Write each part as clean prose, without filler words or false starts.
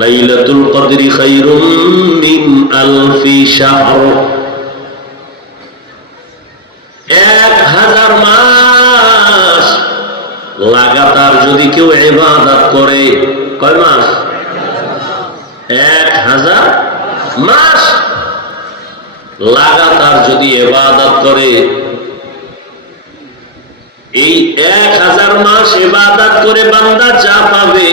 লাইলাতুল কদরি খায়রুম মিন আলফি শাহর। 1000 মাস লাগাতার যদি কেউ ইবাদত করে, কয় মাস? 1000 মাস লাগাতার যদি ইবাদত করে, এই 1000 মাস ইবাদত করে বান্দা যা পাবে,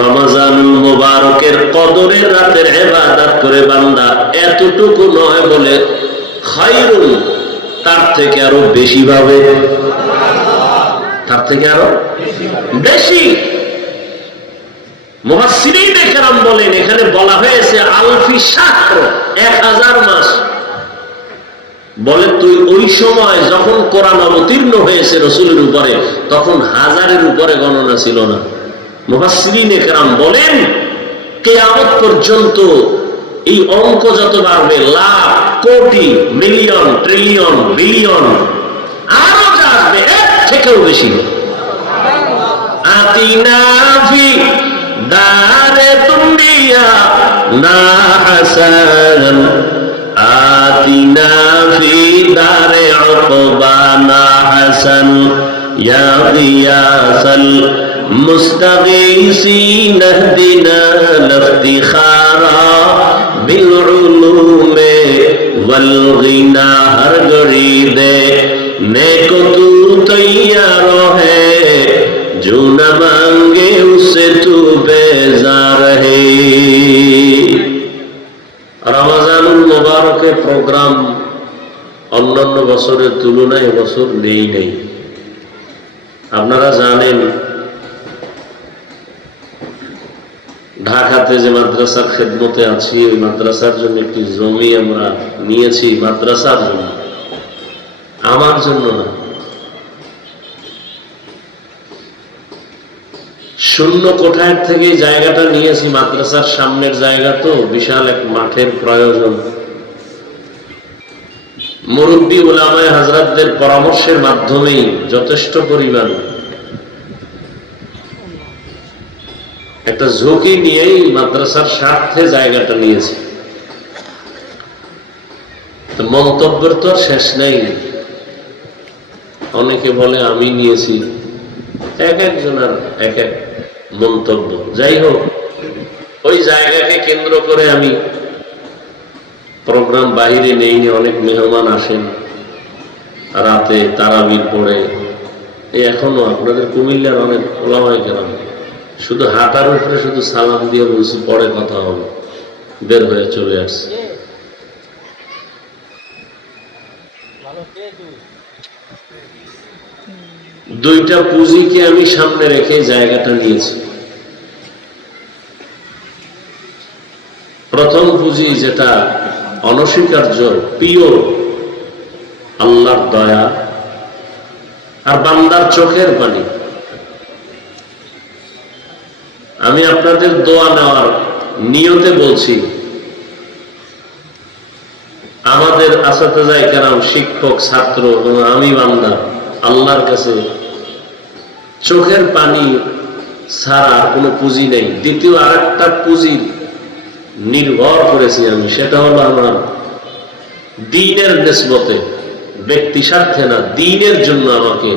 রমজানুল মুবারকের কদরের রাতের ইবাদত করে বান্দা এতটুকু নয় বলে খায়রুন, তার থেকে আরো বেশি পাবে, তার থেকে আরো বেশি। মুফাসসিরিনে কেরাম বলেন, এখানে বলা হয়েছে আলফি শাহর, 1000 মাস। বলে তুই ওই সময় যখন কোরআন অবতীর্ণ হয়েছে রাসূলের উপরে, তখন 1000-এর উপরে গণনা ছিল না। মুফাসসিরিনে কেরাম বলেন কিয়ামত পর্যন্ত এই অঙ্ক যত বাড়বে, লাখ, কোটি, মিলিয়ন, ট্রিলিয়ন, বিলিয়ন, আরো যা আসবে এর থেকেও বেশি। আতিনা ফি দারে দুনিয়া না হাসান, আতিনা ফি দারে উকবা না হাসান, ইয়া গিয়াসাল মুস্তাগীসিন ইহদিনা লিফতিখারা বিল উলুমে ওয়াল গিনা, হর ঘড়ি দে নেকো তু তৈয়ার है, जो न मांगे उससे तू बेजार है। রমজানুল মুবারকের প্রোগ্রাম অন্যান্য বছরের তুলনায় এবছর নেই। আপনারা জানেন ঢাকাতে যে মাদ্রাসার খেদমতে আছি, ওই মাদ্রাসার জন্য একটি জমি আমরা নিয়েছি, মাদ্রাসার জন্য, আমার জন্য না। শূন্য কোঠায় থেকে জায়গাটা নিয়েছি, মাদ্রাসার সামনের জায়গা তো, বিশাল এক মাঠের প্রয়োজন। মুরব্বী উলামায়ে হযরতদের পরামর্শের মাধ্যমেই যথেষ্ট পরিমাণ একটা ঝুঁকি নিয়েই মাদ্রাসার স্বার্থে জায়গাটা নিয়েছি। তো মন্তব্যের তো শেষ নেই। অনেকে বলে আমি নিয়েছি, এক একজনের এক এক মন্তব্য। যাই হোক, ওই জায়গাকে কেন্দ্র করে আমি প্রোগ্রাম বাহিরে নেই। অনেক মেহমান আসেন, রাতে তারাবির পড়ে। এখনো আপনাদের কুমিল্লার অনেক ওলামায়ে কেরাম শুধু হাঁটার উপরে শুধু সালাম দিয়ে বলছি পরে কথা হবে, বের হয়ে চলে আসছে। দুইটা পুঁজিকে আমি সামনে রেখে জায়গাটা নিয়েছি। প্রথম পুঁজি যেটা অনস্বীকার্য, পিওর আল্লাহর দয়া আর বান্দার চোখের পানি। আমি আপনাদের দোয়া নেওয়ার নিয়তে বলছি, আমাদের আসাতেজায়ে কেরাম, শিক্ষক, ছাত্র, আমি বান্দা আল্লাহর কাছে চোখের পানি ছাড়া কোনো পুঁজি নেই। দ্বিতীয় আরেকটা পুঁজি নির্ভর করেছি আমি, সেটা হলো আমার দ্বীনের নিসবতে, ব্যক্তি স্বার্থে না, দ্বীনের জন্য আমাকে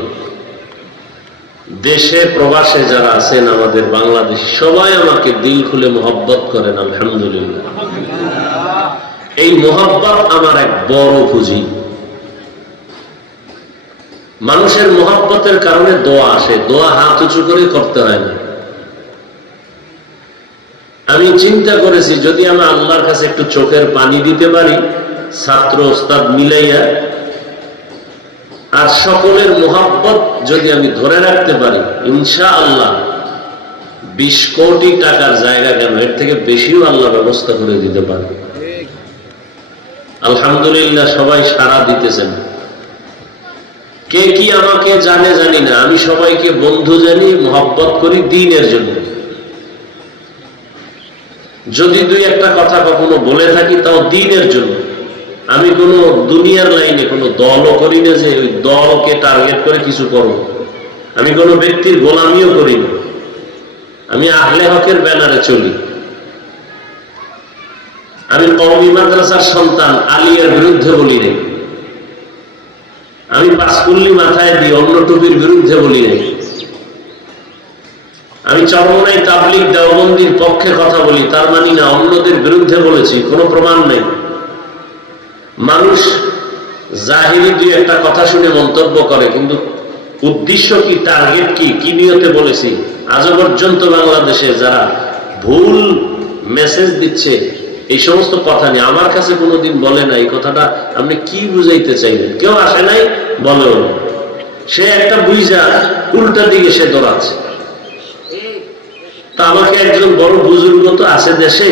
দেশে প্রবাসে যারা আছেন আমাদের বাংলাদেশী সবাই আমাকে দিল খুলে মোহব্বত করেন, আলহামদুলিল্লাহ। এই মোহব্বত আমার এক বড় পুঁজি। মানুষের মোহব্বতের কারণে দোয়া আসে, দোয়া হাত উঁচু করে করতে হয় না। আমি চিন্তা করেছি যদি আমি আল্লাহর কাছে একটু চোখের পানি দিতে পারি, ছাত্র ওস্তাদ মিলাইয়া, আর সকলের মোহাব্বত যদি আমি ধরে রাখতে পারি, ইনশাআল্লাহ 20 কোটি টাকার জায়গা কেন, এর থেকে বেশিও আল্লাহ ব্যবস্থা করে দিতে পারে। আলহামদুলিল্লাহ, সবাই সাড়া দিতেছেন। কে কি আমাকে জানে জানি না, আমি সবাইকে বন্ধু জানি, মোহাব্বত করি দ্বীনের জন্য। যদি দুই একটা কথা কখনো বলে থাকি তাও দ্বীনের জন্য। আমি কোনো দুনিয়ার লাইনে কোনো দলও করি না যে ওই দলকে টার্গেট করে কিছু করব। আমি কোনো ব্যক্তির গোলামিও করি না। আমি আহলে হকের ব্যানারে চলি। আমি কওমি মাদ্রাসার সন্তান আলিয়ার বিরুদ্ধে বলি নাই, আমি পাঁচকুল্লি মাথায় দিই অন্য টুপির বিরুদ্ধে বলি নাই, আমি চরমনাই তাবলিগ দেওবন্দির পক্ষে কথা বলি তার মানি না, অন্যদের বিরুদ্ধে বলেছি, কোনো প্রমাণ নেই। মানুষ জাহিরি দুই একটা কথা শুনে মন্তব্য করে, কিন্তু উদ্দেশ্য কি, টার্গেট কি, কি নিয়তে বলেছি আজও পর্যন্ত বাংলাদেশে যারা ভুল মেসেজ দিচ্ছে এই সমস্ত কথা নিয়ে আমার কাছে কোনোদিন বলে না এই কথাটা আপনি কি বুঝাইতে চাইলেন, কেউ আসে নাই বলেও না। সে একটা বুঝা উল্টা দিকে সে দৌড়াচ্ছে। তা আমাকে একজন বড় বুজুর্গ তো আছে দেশে,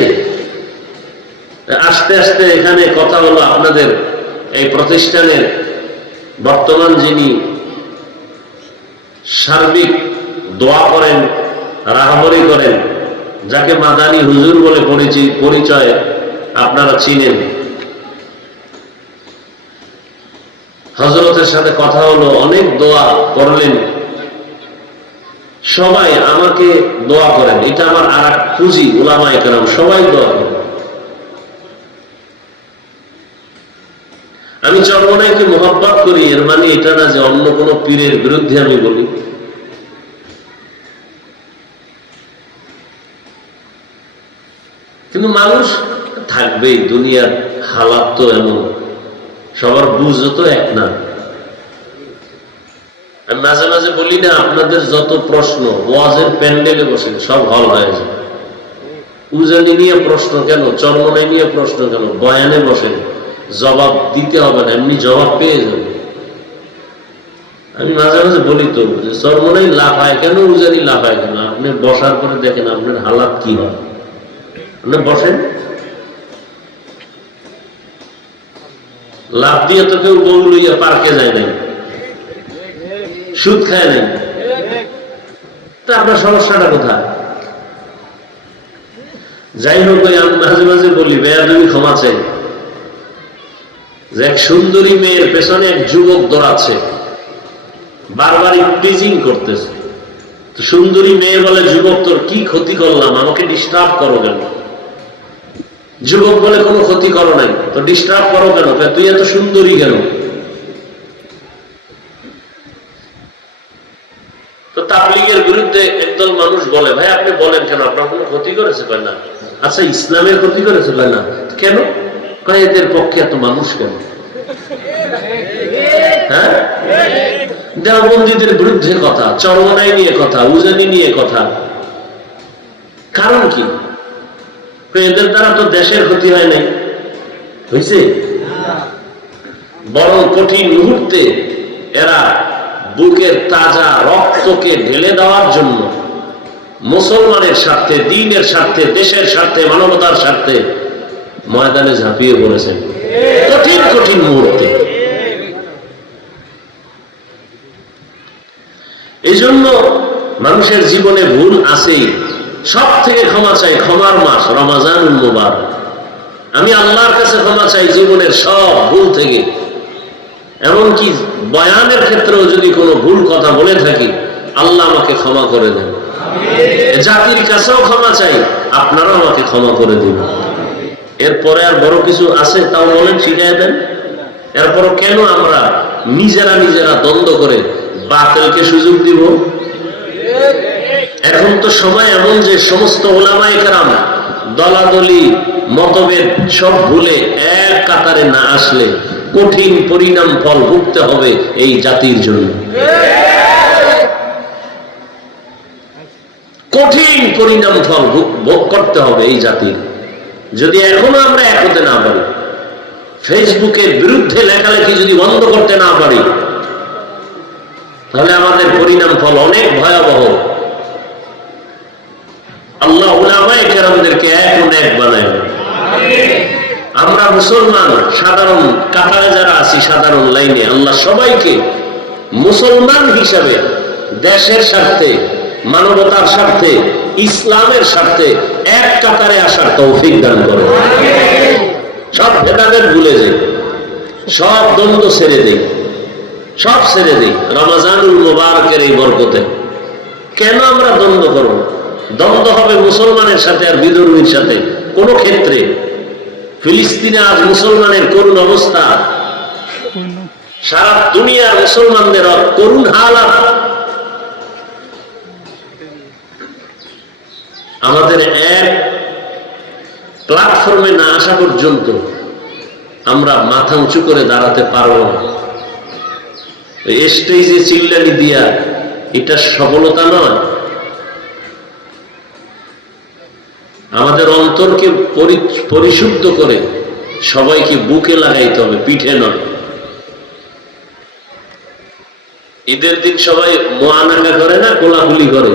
আস্তে আস্তে এখানে কথা হলো আপনাদের এই প্রতিষ্ঠানের বর্তমান যিনি সার্বিক দোয়া করেন, রাহবরি করেন, যাকে মাদানী হুজুর বলে পরিচয় আপনারা চিনেন, হযরতের সাথে কথা হলো, অনেক দোয়া করলেন, সবাই আমাকে দোয়া করেন, এটা আমার আর এক পুঁজি, উলামায়ে কেরাম সবাই দোয়া করেন। আমি চরমনাইকে মোহাব্বত করি এর মানে এটা না যে অন্য কোন পীরের বিরুদ্ধে আমি বলি। কিন্তু মানুষ থাকবেই, দুনিয়ার হালাত তো এমন, সবার বুঝও তো এক না। আমি মাঝে মাঝে বলি না, আপনাদের যত প্রশ্ন ওয়াজের প্যান্ডেলে বসে সব হল হয়ে যায়। উজানি নিয়ে প্রশ্ন কেন, চরমনাই নিয়ে প্রশ্ন কেন, বয়ানে বসেন, জবাব দিতে হবে না, এমনি জবাব পেয়ে যাবে। আমি মাঝে মাঝে বলি তো যে চরমনাই লাফায় কেন, উজানি লাফায় কেন, আপনি বসার পরে দেখেন আপনার হালাত কি হয়। আপনি বসেন, লাভ দিয়ে তো কেউ বউ লইয়া পার্কে যায় নাই, সুদ খায় নাই, তা আপনার সমস্যাটা কোথায়? যাই হোক, আমি মাঝে মাঝে বলি বেয়াদবি ক্ষমা চাই, যে এক সুন্দরী মেয়ের পেছনে এক যুবক দৌড়াচ্ছে, বারবার টিজিং করতেছে। তো সুন্দরী মেয়ে বলে, যুবক তোর কি ক্ষতি করলাম, আমাকে ডিস্টার্ব করো কেন? যুবক বলে, কোনো ক্ষতি করো নাই, তো ডিস্টার্ব করো কেন, তুই এত সুন্দরী কেন? তো তাবলীগের বিরুদ্ধে একদল মানুষ বলে, ভাই আপনি বলেন কেন, আপনার কোনো ক্ষতি করেছে? কয় না। আচ্ছা, ইসলামের ক্ষতি করেছে? কয় না। কেন? কয় এদের পক্ষে এত মানুষ কেন? হ্যাঁ, দেওবন্দীদের বিরুদ্ধে কথা, চরমনাই নিয়ে কথা, উজানি নিয়ে কথা, কারণ কি? এদের দ্বারা তো দেশের ক্ষতি হয় নাই, হয়েছে? বরং কঠিন মুহূর্তে এরা বুকের তাজা রক্তকে ঢেলে দেওয়ার জন্য মুসলমানের স্বার্থে, দ্বীনের স্বার্থে, দেশের স্বার্থে, মানবতার স্বার্থে ময়দানে ঝাঁপিয়ে পড়েছেন কঠিন কঠিন মুহূর্তে। এই জন্য মানুষের জীবনে ভুল আছেই, সব থেকে ক্ষমা চাই, ক্ষমার মাস রমাজানুল মুবারক। আমি আল্লাহর কাছে ক্ষমা চাই জীবনের সব ভুল থেকে, এমনকি বয়ানের ক্ষেত্রেও যদি কোনো ভুল কথা বলে থাকি আল্লাহ আমাকে ক্ষমা করে দেন। জাতির কাছেও ক্ষমা চাই, আপনারাও আমাকে ক্ষমা করে দিন। এরপরে আর বড় কিছু আছে তাও বলেন, শিখিয়ে দেন। এরপরও কেন আমরা নিজেরা নিজেরা দ্বন্দ্ব করে বাতিলকে সুযোগ দিব? এখন তো সময় এমন যে সমস্ত উলামায়ে কেরাম দলাদলি মতভেদ সব ভুলে এক কাতারে না আসলে কঠিন পরিণাম ফল ভুগতে হবে এই জাতির জন্য। কঠিন পরিণাম ফল ভোগ করতে হবে এই জাতির, যদি এখনো আমরা এক হতে না পারি, ফেসবুকের বিরুদ্ধে লেখালেখি যদি বন্ধ করতে না পারি, তাহলে আমাদের পরিণাম ফল অনেক ভয়াবহ। আল্লাহ উলামায়ে কেরামদেরকে এক বানায়। আমরা মুসলমান সাধারণ কাতারে যারা আছি, সাধারণ লাইনে, আল্লাহ সবাইকে মুসলমান হিসাবে দেশের স্বার্থে, মানবতার স্বার্থে, ইসলামের স্বার্থে এক কাতারে আসার তৌফিক দান করে। সব ভেদাভেদ ভুলে যাই, সব দ্বন্দ্ব ছেড়ে দেই, সব ছেড়ে দিই রমাজানুল মুবারকের এই বরকতে। কেন আমরা দ্বন্দ্ব করব? দ্বন্দ্ব হবে মুসলমানের সাথে আর বিধর্মীর সাথে, কোন ক্ষেত্রে ফিলিস্তিনে আজ মুসলমানের করুণ অবস্থা, সারা দুনিয়ার মুসলমানদের করুণ হালাত। আমাদের এক প্ল্যাটফর্মে না আসা পর্যন্ত আমরা মাথা উঁচু করে দাঁড়াতে পারবো না। স্টেজে চিল্লানি দিয়া এটা সফলতা নয়। আমাদের অন্তরকে পরিশুদ্ধ করে সবাইকে বুকে লাগাইতে হবে, পিঠে নয়। ঈদের দিন সবাই মোয়ানাকা করে না, কোলাকুলি করে।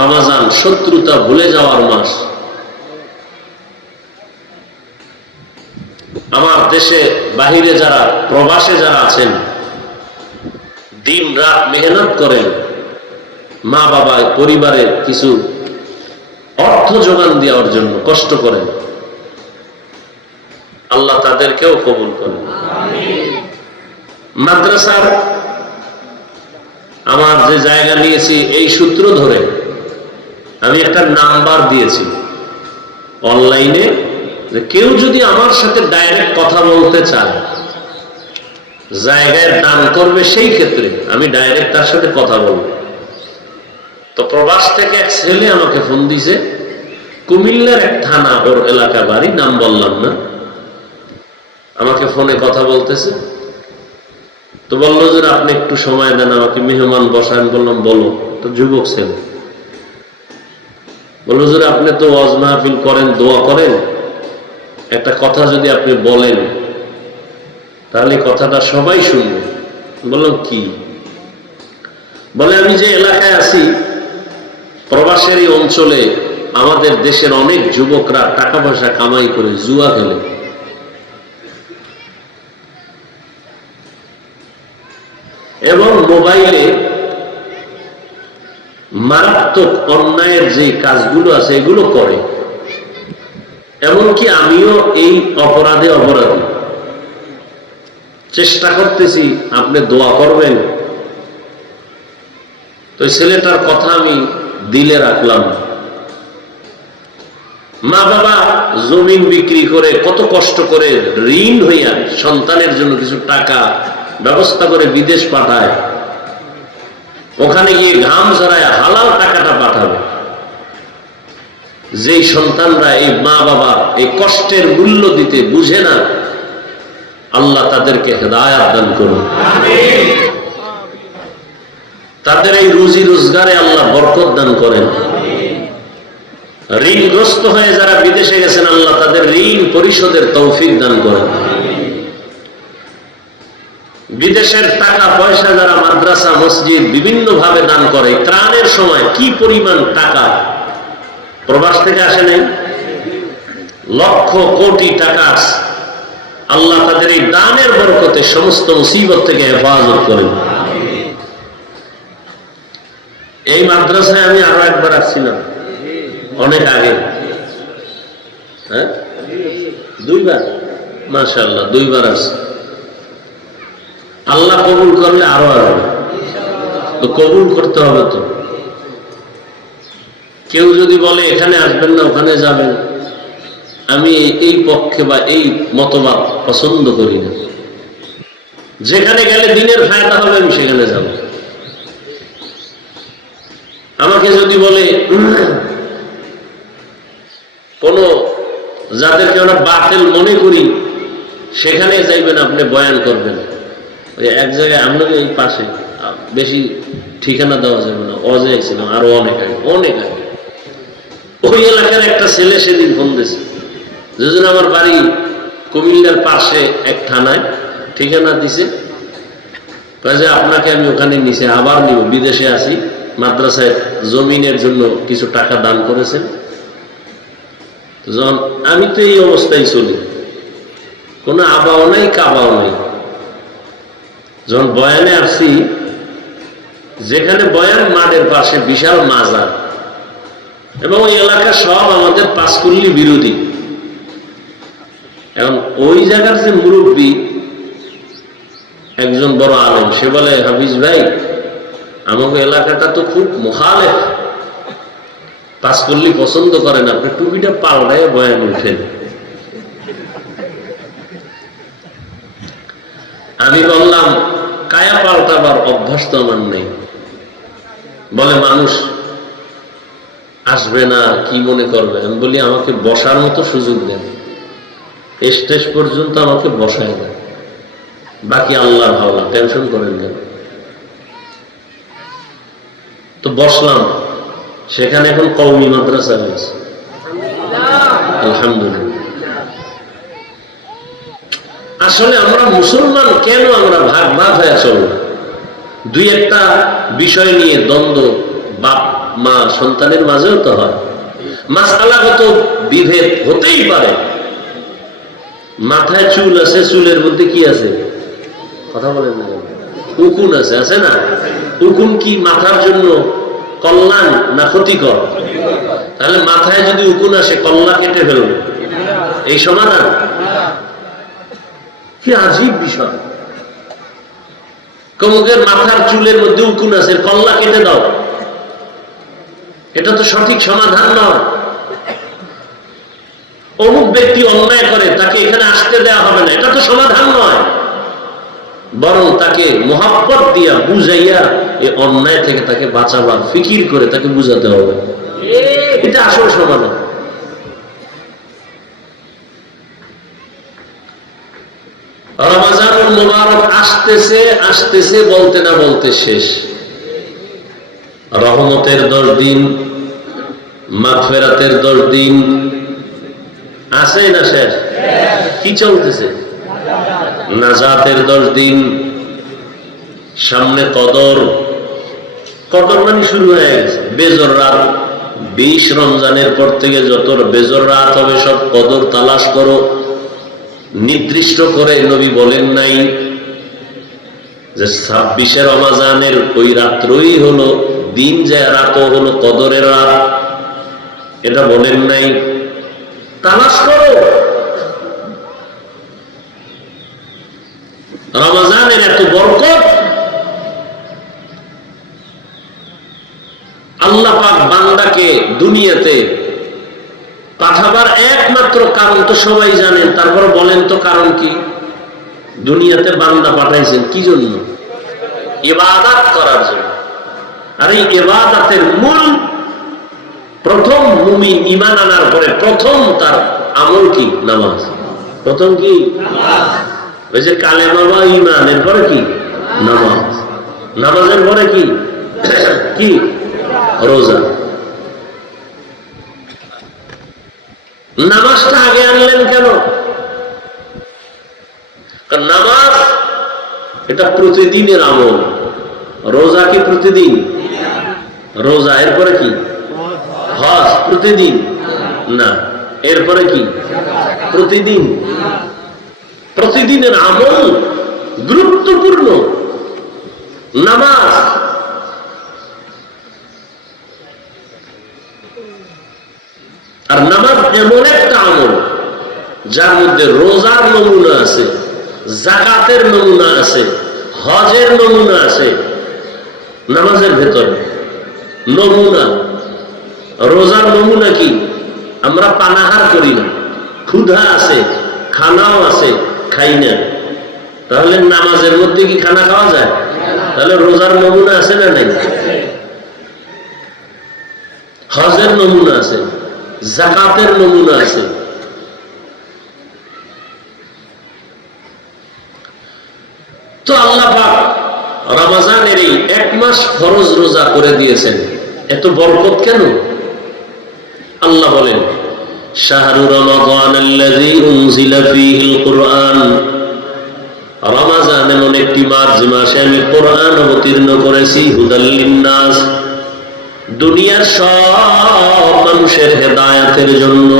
রমাজান শত্রুতা ভুলে যাওয়ার মাস। আমার দেশে বাহিরে যারা প্রবাসে যারা আছেন, দিন রাত মেহনত করেন, মা বাবা পরিবারের কিছু অর্থ যোগান দেওয়ার জন্য কষ্ট করেন, আল্লাহ তাদেরকেও কবুল করেন। মাদ্রাসার আমার যে জায়গা নিয়েছি এই সূত্র ধরে আমি একটা নাম্বার দিয়েছি অনলাইনে, কেউ যদি আমার সাথে ডাইরেক্ট কথা বলতে চায়, জায়গায় দান করবে, সেই ক্ষেত্রে আমি ডাইরেক্ট তার সাথে কথা বলবো। তো প্রবাস থেকে এক ছেলে আমাকে ফোন দিছে, কুমিল্লার এক থানা, ওর এলাকা বাড়ি, নাম বললাম না, আমাকে ফোনে কথা বলতেছে। তো বললো যে আপনি একটু সময় দেন, আমাকে মেহমান বসান। বললাম বলো। তো যুবক ছেলে বললো যে আপনি তো ওয়াজ মাহফিল করেন, দোয়া করেন, একটা কথা যদি আপনি বলেন তাহলে কথাটা সবাই শুনবে। বললাম কি? বলে আমি যে এলাকায় আছি, প্রবাসের এই অঞ্চলে আমাদের দেশের অনেক যুবকরা টাকা পয়সা কামাই করে জুয়া খেলে। এবং মোবাইলে মারাত্মক অন্যায়ের যে কাজগুলো আছে এগুলো করে। এমনকি আমিও এই অপরাধী। চেষ্টা করতেছি, আপনি দোয়া করবেন। তো ছেলেটার কথা আমি দিলে রাখলাম। মা বাবা জমিন বিক্রি করে কত কষ্ট করে ঋণ হইয়া সন্তানের জন্য কিছু টাকা ব্যবস্থা করে বিদেশ পাঠায়, ওখানে গিয়ে ঘাম ঝরায় হালাল টাকাটা পাঠাবে। যেই সন্তানরা, এই মা বাবা এই কষ্টের মূল্য দিতে বুঝে না, আল্লাহ তাদেরকে হেদায়েত দান করুন। তাদের এই রুজি রোজগারে আল্লাহ বরকত দান করেন। ঋণগ্রস্ত হয়ে যারা বিদেশে গেছেন, আল্লাহ তাদের ঋণ পরিশোধের তৌফিক দান করেন। বিদেশের টাকা পয়সা যারা মাদ্রাসা মসজিদ বিভিন্ন ভাবে দান করে, ত্রাণের সময় কি পরিমাণ টাকা প্রবাস থেকে আসে নাই, লক্ষ কোটি টাকা। আল্লাহ তাদের এই দানের বরকতে সমস্ত মুসিবত থেকে হেফাজত করেন। এই মাদ্রাসায় আমি আরো একবার আসছিলাম অনেক আগে, হ্যাঁ, 2 বার, মাশাআল্লাহ 2 বার আসছি। আল্লাহ কবুল করলে আরো আসবে। তো কবুল করতে হবে। তো কেউ যদি বলে এখানে আসবেন না ওখানে যাবেন, আমি এই পক্ষে বা এই মতবাদ পছন্দ করি না। যেখানে গেলে দিনের ফায়দা হবে আমি সেখানে যাব। আমাকে যদি বলে কোন যাদেরকে আমরা বাতিল মনে করি সেখানে যাইবেন, আপনি বয়ান করবেন, ওই এক জায়গায় আপনাকে এই পাশে, বেশি ঠিকানা দেওয়া যাবে না, অজয় ছিলাম আরো অনেক আগে। ওই এলাকার একটা ছেলে সেদিন ফোন দিয়েছে, যেজন আমার বাড়ি কুমিল্লার পাশে এক থানায়, ঠিকানা দিছে, আপনাকে আমি ওখানে নিচে আবার নিব, বিদেশে আছি, মাদ্রাসায় জমিনের জন্য কিছু টাকা দান করেছেন। যখন আমি তো এই অবস্থায় চলি, কোনো আবাও নাই কাবাও নাই। যখন বয়ানে আসছি, যেখানে বয়ান মাঠের পাশে বিশাল মাজার, এবং ওই এলাকা সব আমাদের পাঁচকুল্লি বিরোধী। এখন ওই জায়গার যে মুরব্বী, একজন বড় আলেম, সে বলে, হাফিজ ভাই, আমাকে এলাকাটা তো খুব মুখালেফ, পাঁচকুল্লি পছন্দ করেন, আপনি টুপিটা পাল্টায় বয়ান উঠেন। আমি বললাম কায়া পাল্টাবার অভ্যাস তো আমার নেই। বলে মানুষ আসবে না, কি মনে করবে? আমি বলি আমাকে বসার মতো সুযোগ দেন, স্টেজ পর্যন্ত আমাকে বসায় দেন, বাকি আল্লাহর হাওলা, টেনশন করেন দেন। তো বসলাম, সেখানে এখন কওমি মাদ্রাসা হয়েছে, আলহামদুলিল্লাহ। আসলে আমরা মুসলমান কেন আমরা ভাগ ভাগ হয়ে চলব? দুই একটা বিষয় নিয়ে দ্বন্দ্ব বাপ মা সন্তানের মাঝেও তো হয়, মাসআলাগত বিভেদ হতেই পারে। মাথায় চুল আছে, চুলের মধ্যে কি আছে? কথা বলেন না, উকুন আছে, আছে না? উকুন কি মাথার জন্য কল্যাণ না ক্ষতিকর? তাহলে মাথায় যদি উকুন আসে, কল্লা কেটে ফেলবে, এই সমাধান? কি আজীব বিষয়! কমুকের মাথার চুলের মধ্যে উকুন আছে, কল্লা কেটে দাও, এটা তো সঠিক সমাধান নয়। অমুক ব্যক্তি অন্যায় করে, তাকে এখানে আসতে দেওয়া হবে না, এটা তো সমাধান নয়। বরং তাকে মোহাব্বত দিয়া বুঝাইয়া এই অন্যায় থেকে তাকে বাঁচাবার ফিকির করে তাকে বুঝাতে হবে, এটা আসল সমাধান। রমজানুল মুবারক আসতেছে আসতেছে বলতে না বলতে শেষ। রহমতের 10 দিন, মাগফিরাতের 10 দিন আছে না শেষ? কি চলতেছে? নাজাতের 10 দিন, সামনে কদর। কদর মানে শুরু হয়ে গেছে, বেজর রাত। 20 রমজানের পর থেকে যত বেজর রাত হবে সব কদর তালাশ করো। নির্দিষ্ট করে নবী বলেন নাই যে 26 রমজানের ওই রাত্রই হলো দিন, যে রাতও হলো কদরের রাত, এটা বলেন নাই। তালাশ করো। রমজানের এত বরকত, আল্লাহ পাক বান্দাকে দুনিয়াতে পাঠাবার একমাত্র কারণ তো সবাই জানেন, তারপর বলেন তো কারণ কি? দুনিয়াতে বান্দা পাঠাইছেন কি জন্য? ইবাদত করার জন্য। আর এই ইবাদতের মূল, প্রথম মুমিন ঈমান আনার পরে প্রথম তার আমল কি? নামাজ। প্রথম কি? নামাজ। ওই যে কালেমা বা ঈমান, এরপরে কি? নামাজ। নামাজের পরে কি? কি? রোজা। নামাজটা আগে আনলেন কেন? কারণ নামাজ এটা প্রতিদিনের আমল। রোজা কি প্রতিদিন? রোজা। এরপরে কি? হজ। প্রতিদিন না। এরপরে কি? প্রতিদিন। প্রতিদিনের আমল গুরুত্বপূর্ণ নামাজ। আর নামাজ এমন একটা আমল যার মধ্যে রোজার নমুনা আছে, যাকাতের নমুনা আছে, হজের নমুনা আছে। নামাজের ভেতর নমুনা। রোজার নমুনা কি? আমরা পানাহার করি না, ক্ষুধা আছে, খানাও আছে, খাই না। তাহলে নামাজের মধ্যে কি খানা খাওয়া যায়? তাহলে রোজার নমুনা আছে না নাই? হজের নমুনা আছে, যাকাতের নমুনা আছে। তো আল্লাহ পাক রমজানের এই 1 মাস ফরজ রোজা করে দিয়েছেন। এত বরকত কেন? আল্লাহ বলেন, শাহরু রমাদানাল্লাযী উনজিলা ফীহিল কুরআন। রমজান এমন একটি মাস যে মাসে আমি কোরআন অবতীর্ণ করেছি, হুদাল লিন্নাস, দুনিয়ার সব মানুষের হেদায়েতের জন্য।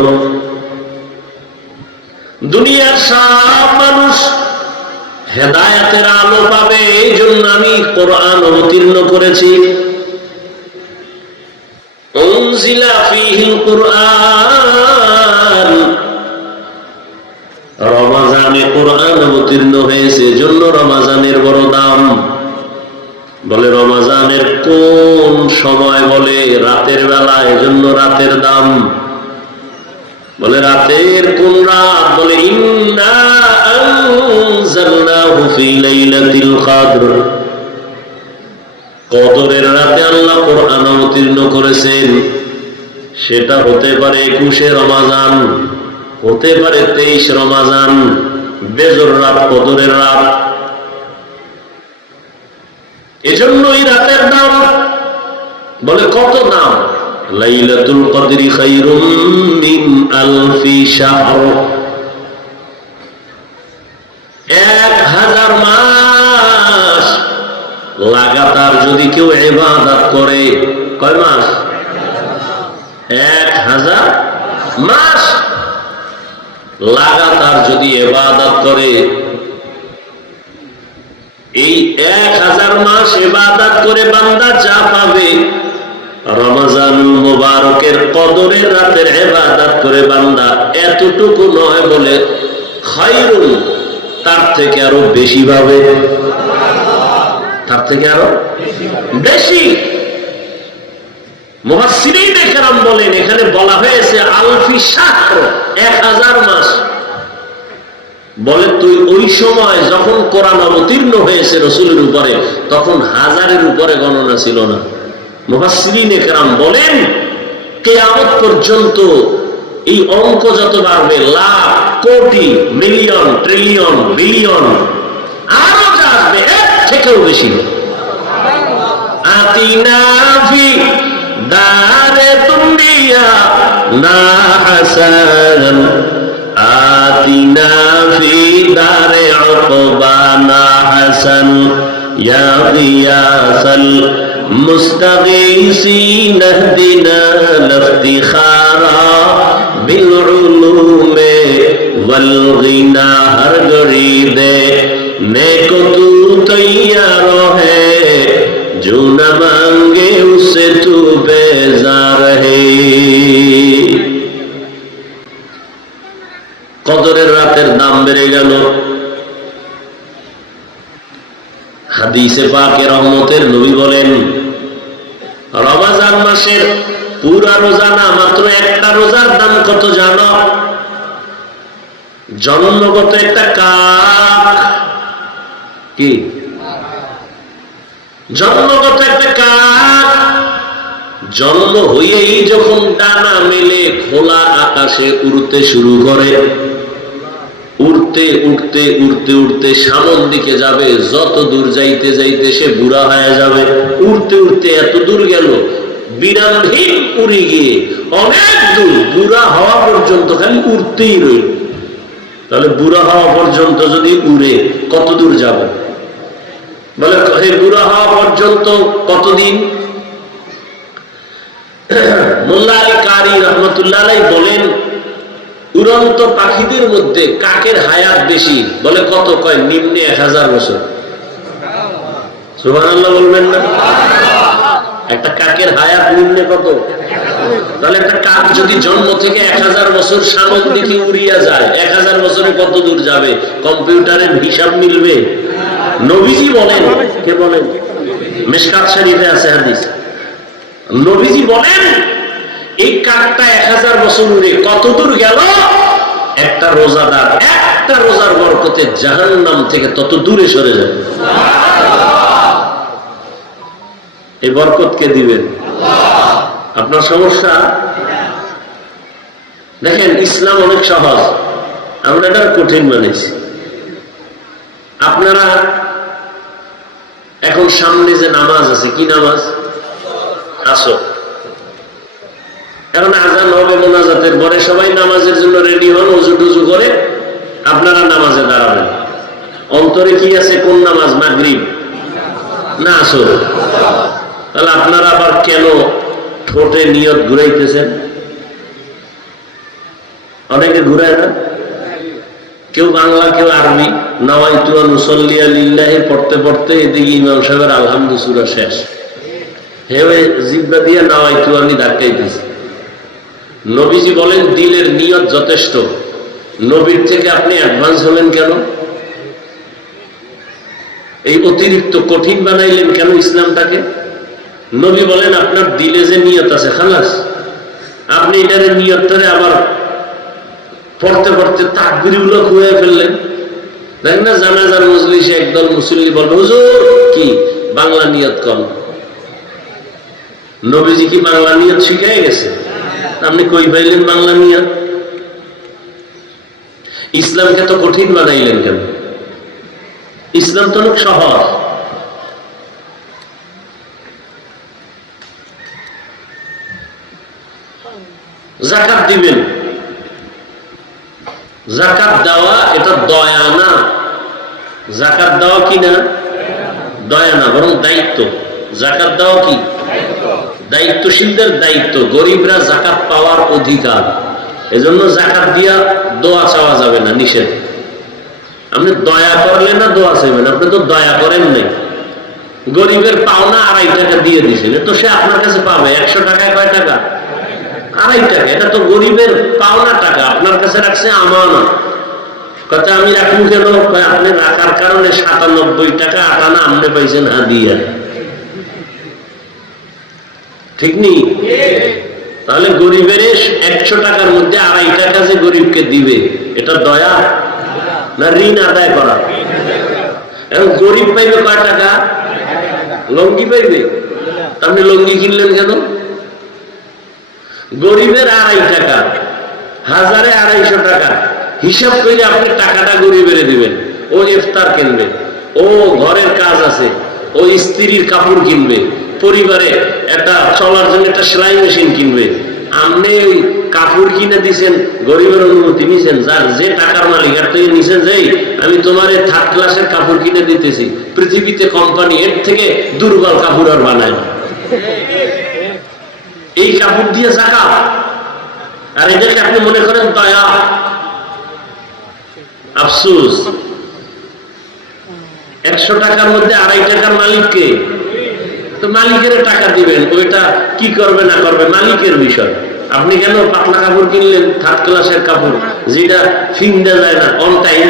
দুনিয়ার সব মানুষ হেদায়েতের আলো পাবে, এই জন্য আমি কোরআন অবতীর্ণ করেছি। উনজিলা ফীহিল কুরআন, রমজানে কোরআন অবতীর্ণ হয়েছে, জন্য রমজানের বড় দাম। বলে রমজানের কোন সময়? বলে রাতের বেলা, এজন্য রাতের দাম। বলে রাতের কোন রাত? বলে ইন্না আনজালনা আনজালাহু ফি লাইলাতিল কদর, কদরের রাতে আল্লাহ কোরআন অবতীর্ণ করেছেন। সেটা হতে পারে 21 রমজান, হতে পারে 23 রমজান, বেজর রাত, কদরের রাত। এজন্য এই রাতের দাম বলে কত দাম, লাইলাতুল কদরি খায়রুম মিন আলফি শাহর, 1000 মাস লাগাতার যদি কেউ ইবাদত করে। কয় মাস? 1000 মাস লাগাতার যদি ইবাদত করে, এই 1000 মাস ইবাদত করে বান্দা যা পাবে, রমজানুল মুবারকের কদরের রাতের ইবাদত করে বান্দা এতটুকু নয় বলে খায়রুন, তার থেকে আরো বেশি পাবে, তার থেকে আরো বেশি। মুফাসসিরিনে কেরাম বলেন এখানে বলা হয়েছে আলফি শাহর, 1000 মাস। বলে তুই ওই সময় যখন কোরআন অবতীর্ণ হয়েছে রাসূলের উপরে, তখন 1000-এর উপরে গণনা ছিল না। মুফাসসিরিনে কেরাম বলেন কিয়ামত পর্যন্ত এই অঙ্ক যত বাড়বে, লাখ, কোটি, মিলিয়ন, ট্রিলিয়ন, বিলিয়ন, আরো যা আসবে এর থেকেও বেশি। আতিনা ফি দারে দুনিয়া না হাসান, আতিনা ফি দারে উকবা না হাসান, ইয়া গিয়াসাল মুস্তাগীসিন ইহদিনা লিফতিখারা বিল উলুমে ওয়াল গিনা, হর গরিদে নেকো তু তৈয়ার है, जो न मांगे उससे तू बेजार है। কদরের রাতের দাম বেড়ে গেল। হাদিসে পাকে রহমতের নবী বলেন, রমজান মাসের পুরা রোজা না, মাত্র একটা রোজার দাম কত জানো? জন্মগত একটা কাক, কি জন্মগত একটা কাক জন্ম হয়েই যখন ডানা মেলে খোলা আকাশে উড়তে শুরু করে, উড়তে উড়তে উড়তে উড়তে সামন দিকে যাবে, যত দূর যাইতে যাইতে সে বুড়া হয়ে যাবে। উড়তে উড়তে এত দূর গেল, বিরামহীন উড়ে গিয়ে অনেক দূর, বুড়া হওয়া পর্যন্ত খালি উড়তেই রইল। তাহলে বুড়া হওয়া পর্যন্ত যদি উড়ে কত দূর যাবে? বলে বুড়া হওয়া পর্যন্ত কতদিন? মোল্লা আলী কারি রহমতুল্লাহ আলাইহি বলেন, উড়ন্ত পাখিদের মধ্যে কাকের হায়াত বেশি। বলে কত? কয় নিম্নে 1000 বছর। সুবহানাল্লাহ বলবেন না? একটা কাকের হায়াত নিম্নে কত? তাহলে একটা কাক যদি জন্ম থেকে 1000 বছর সামন দিকে উড়িয়া যায়, 1000 বছরে কত দূর যাবে? কম্পিউটারের হিসাব মিলবে? নবীজি বলেন, কে বলেন? মিশকাত শরীফে আছে হাদিস। নবীজি বলেন এই কাকটা 1000 বছর উড়ে কত দূর গেল? একটা রোজাদার একটা রোজার বরকতে জাহান্নাম থেকে তত দূরে সরে যাবে। এই বরকত কে দিবেন? আপনার সমস্যা? দেখেন ইসলাম অনেক সহজ, আমরা এটা কঠিন বানিয়েছি। আপনারা এখন সামনে যে নামাজ আছে, কি নামাজ? আসর। এখন আজান হবে মোনাজাতের পরে, সবাই নামাজের জন্য রেডি হন, ওযু টুজু করে আপনারা নামাজে দাঁড়াবেন। অন্তরে কি আছে? কোন নামাজ? মাগরিব না আসর? তাহলে আপনারা আবার কেন ঠোঁটে নিয়ত ঘুরাইতেছেন? অনেকে ঘুরায় না, কেউ বাংলা কেউ আরবি। নাওয়াইতু আন উসাল্লি লিল্লাহি পড়তে পড়তে এদিকে ইমাম সাহেবের আলহামদু সূরা শেষ, হেবে জিহ্বা দিয়ে নাওয়াইতু আনি ধাক্কাইতেছে। নবীজি বলেন দিলের নিয়ত যথেষ্ট। নবীর থেকে আপনি অ্যাডভান্স হলেন কেন? এই অতিরিক্ত কঠিন বানাইলেন কেন ইসলামটাকে? নবী বলেন আপনার দিলে যে নিয়ত আছে খালাস, আপনি এটার নিয়তটারে আবার পড়তে পড়তে তাকবীরগুলো খুঁয়ে ফেললেন। দেখ না জানাজার মজলিসে একদল মুসল্লি বলবে, হুজুর কি বাংলা নিয়ত কর। নবীজি কি বাংলা নিয়ত শিখাই গেছে? আপনি কই পাইলেন বাংলা নিয়ত? ইসলামকে তো কঠিন বানাইলেন কেন? ইসলাম তো অনেক সহজ। যাকাত দিবেন, যাকাত দেওয়া এটা দয়া না। যাকাত দেওয়া কি না? দয়া না, বরং দায়িত্ব। যাকাত দেওয়া কি? দায়িত্বশীলদের দায়িত্ব। গরিবরা যাকাত পাওয়ার অধিকার। এজন্য যাকাত দিয়া দোয়া চাওয়া যাবে না, নিষেধ। আপনি দয়া করলেন না দোয়া চাইবেন? আপনি তো দয়া করেন নাই। গরিবের পাওনা 2.5 টাকা দিয়ে দিয়েছেন, তো সে আপনার কাছে পাবে 100 টাকায় কয় টাকা? 2.5 টাকা। এটা তো গরিবের পাওনা টাকা, আপনার কাছে রাখছে আমানত। কথা আমি রাখুন কেন? আপনি রাখার কারণে 97 টাকা 8 আনা আপনি পাইছেন হাদিয়া, ঠিক নেই? তাহলে গরিবের 100 টাকার মধ্যে 2.5 টাকা যে গরিবকে দিবে, এটা দয়া না ঋণ আদায় করা? এখন গরিব পাইবে কয় টাকা? লঙ্গি পাইবে। আপনি লঙ্গি কিনলেন কেন? গরিবের 2.5 টাকা, হাজারে 250 টাকা হিসাব করে আপনি টাকাটা গরিবের দিবেন। ও ইফতার কিনবে, ও ঘরের কাজ আছে, ও স্ত্রীর কাপড় কিনবে, পরিবারে একটা চলার জন্য একটা সেলাই মেশিন কিনবে। আপনি ওই কাপড় কিনে দিচ্ছেন, গরিবের অনুমতি নিছেন, যার যে টাকার মালিক আর তুই নিছেন যে আমি তোমার 3rd ক্লাসের কাপড় কিনে দিতেছি। পৃথিবীতে কোম্পানি এর থেকে দুর্বল কাপড় আর বানায় না। এই কাপড় দিয়ে যাকাত, আর এটাকে আপনি মনে করেন দয়া। আফসোস, 100 টাকার মধ্যে 2.5 টাকার মালিককে, তো মালিকের টাকা দিবেন, ওইটা কি করবে না করবে মালিকের বিষয়। আপনি কেন পাতলা কাপড় কিনলেন, 3rd ক্লাসের কাপড়, যেটা ফিংদা যায় না, অন টাইম।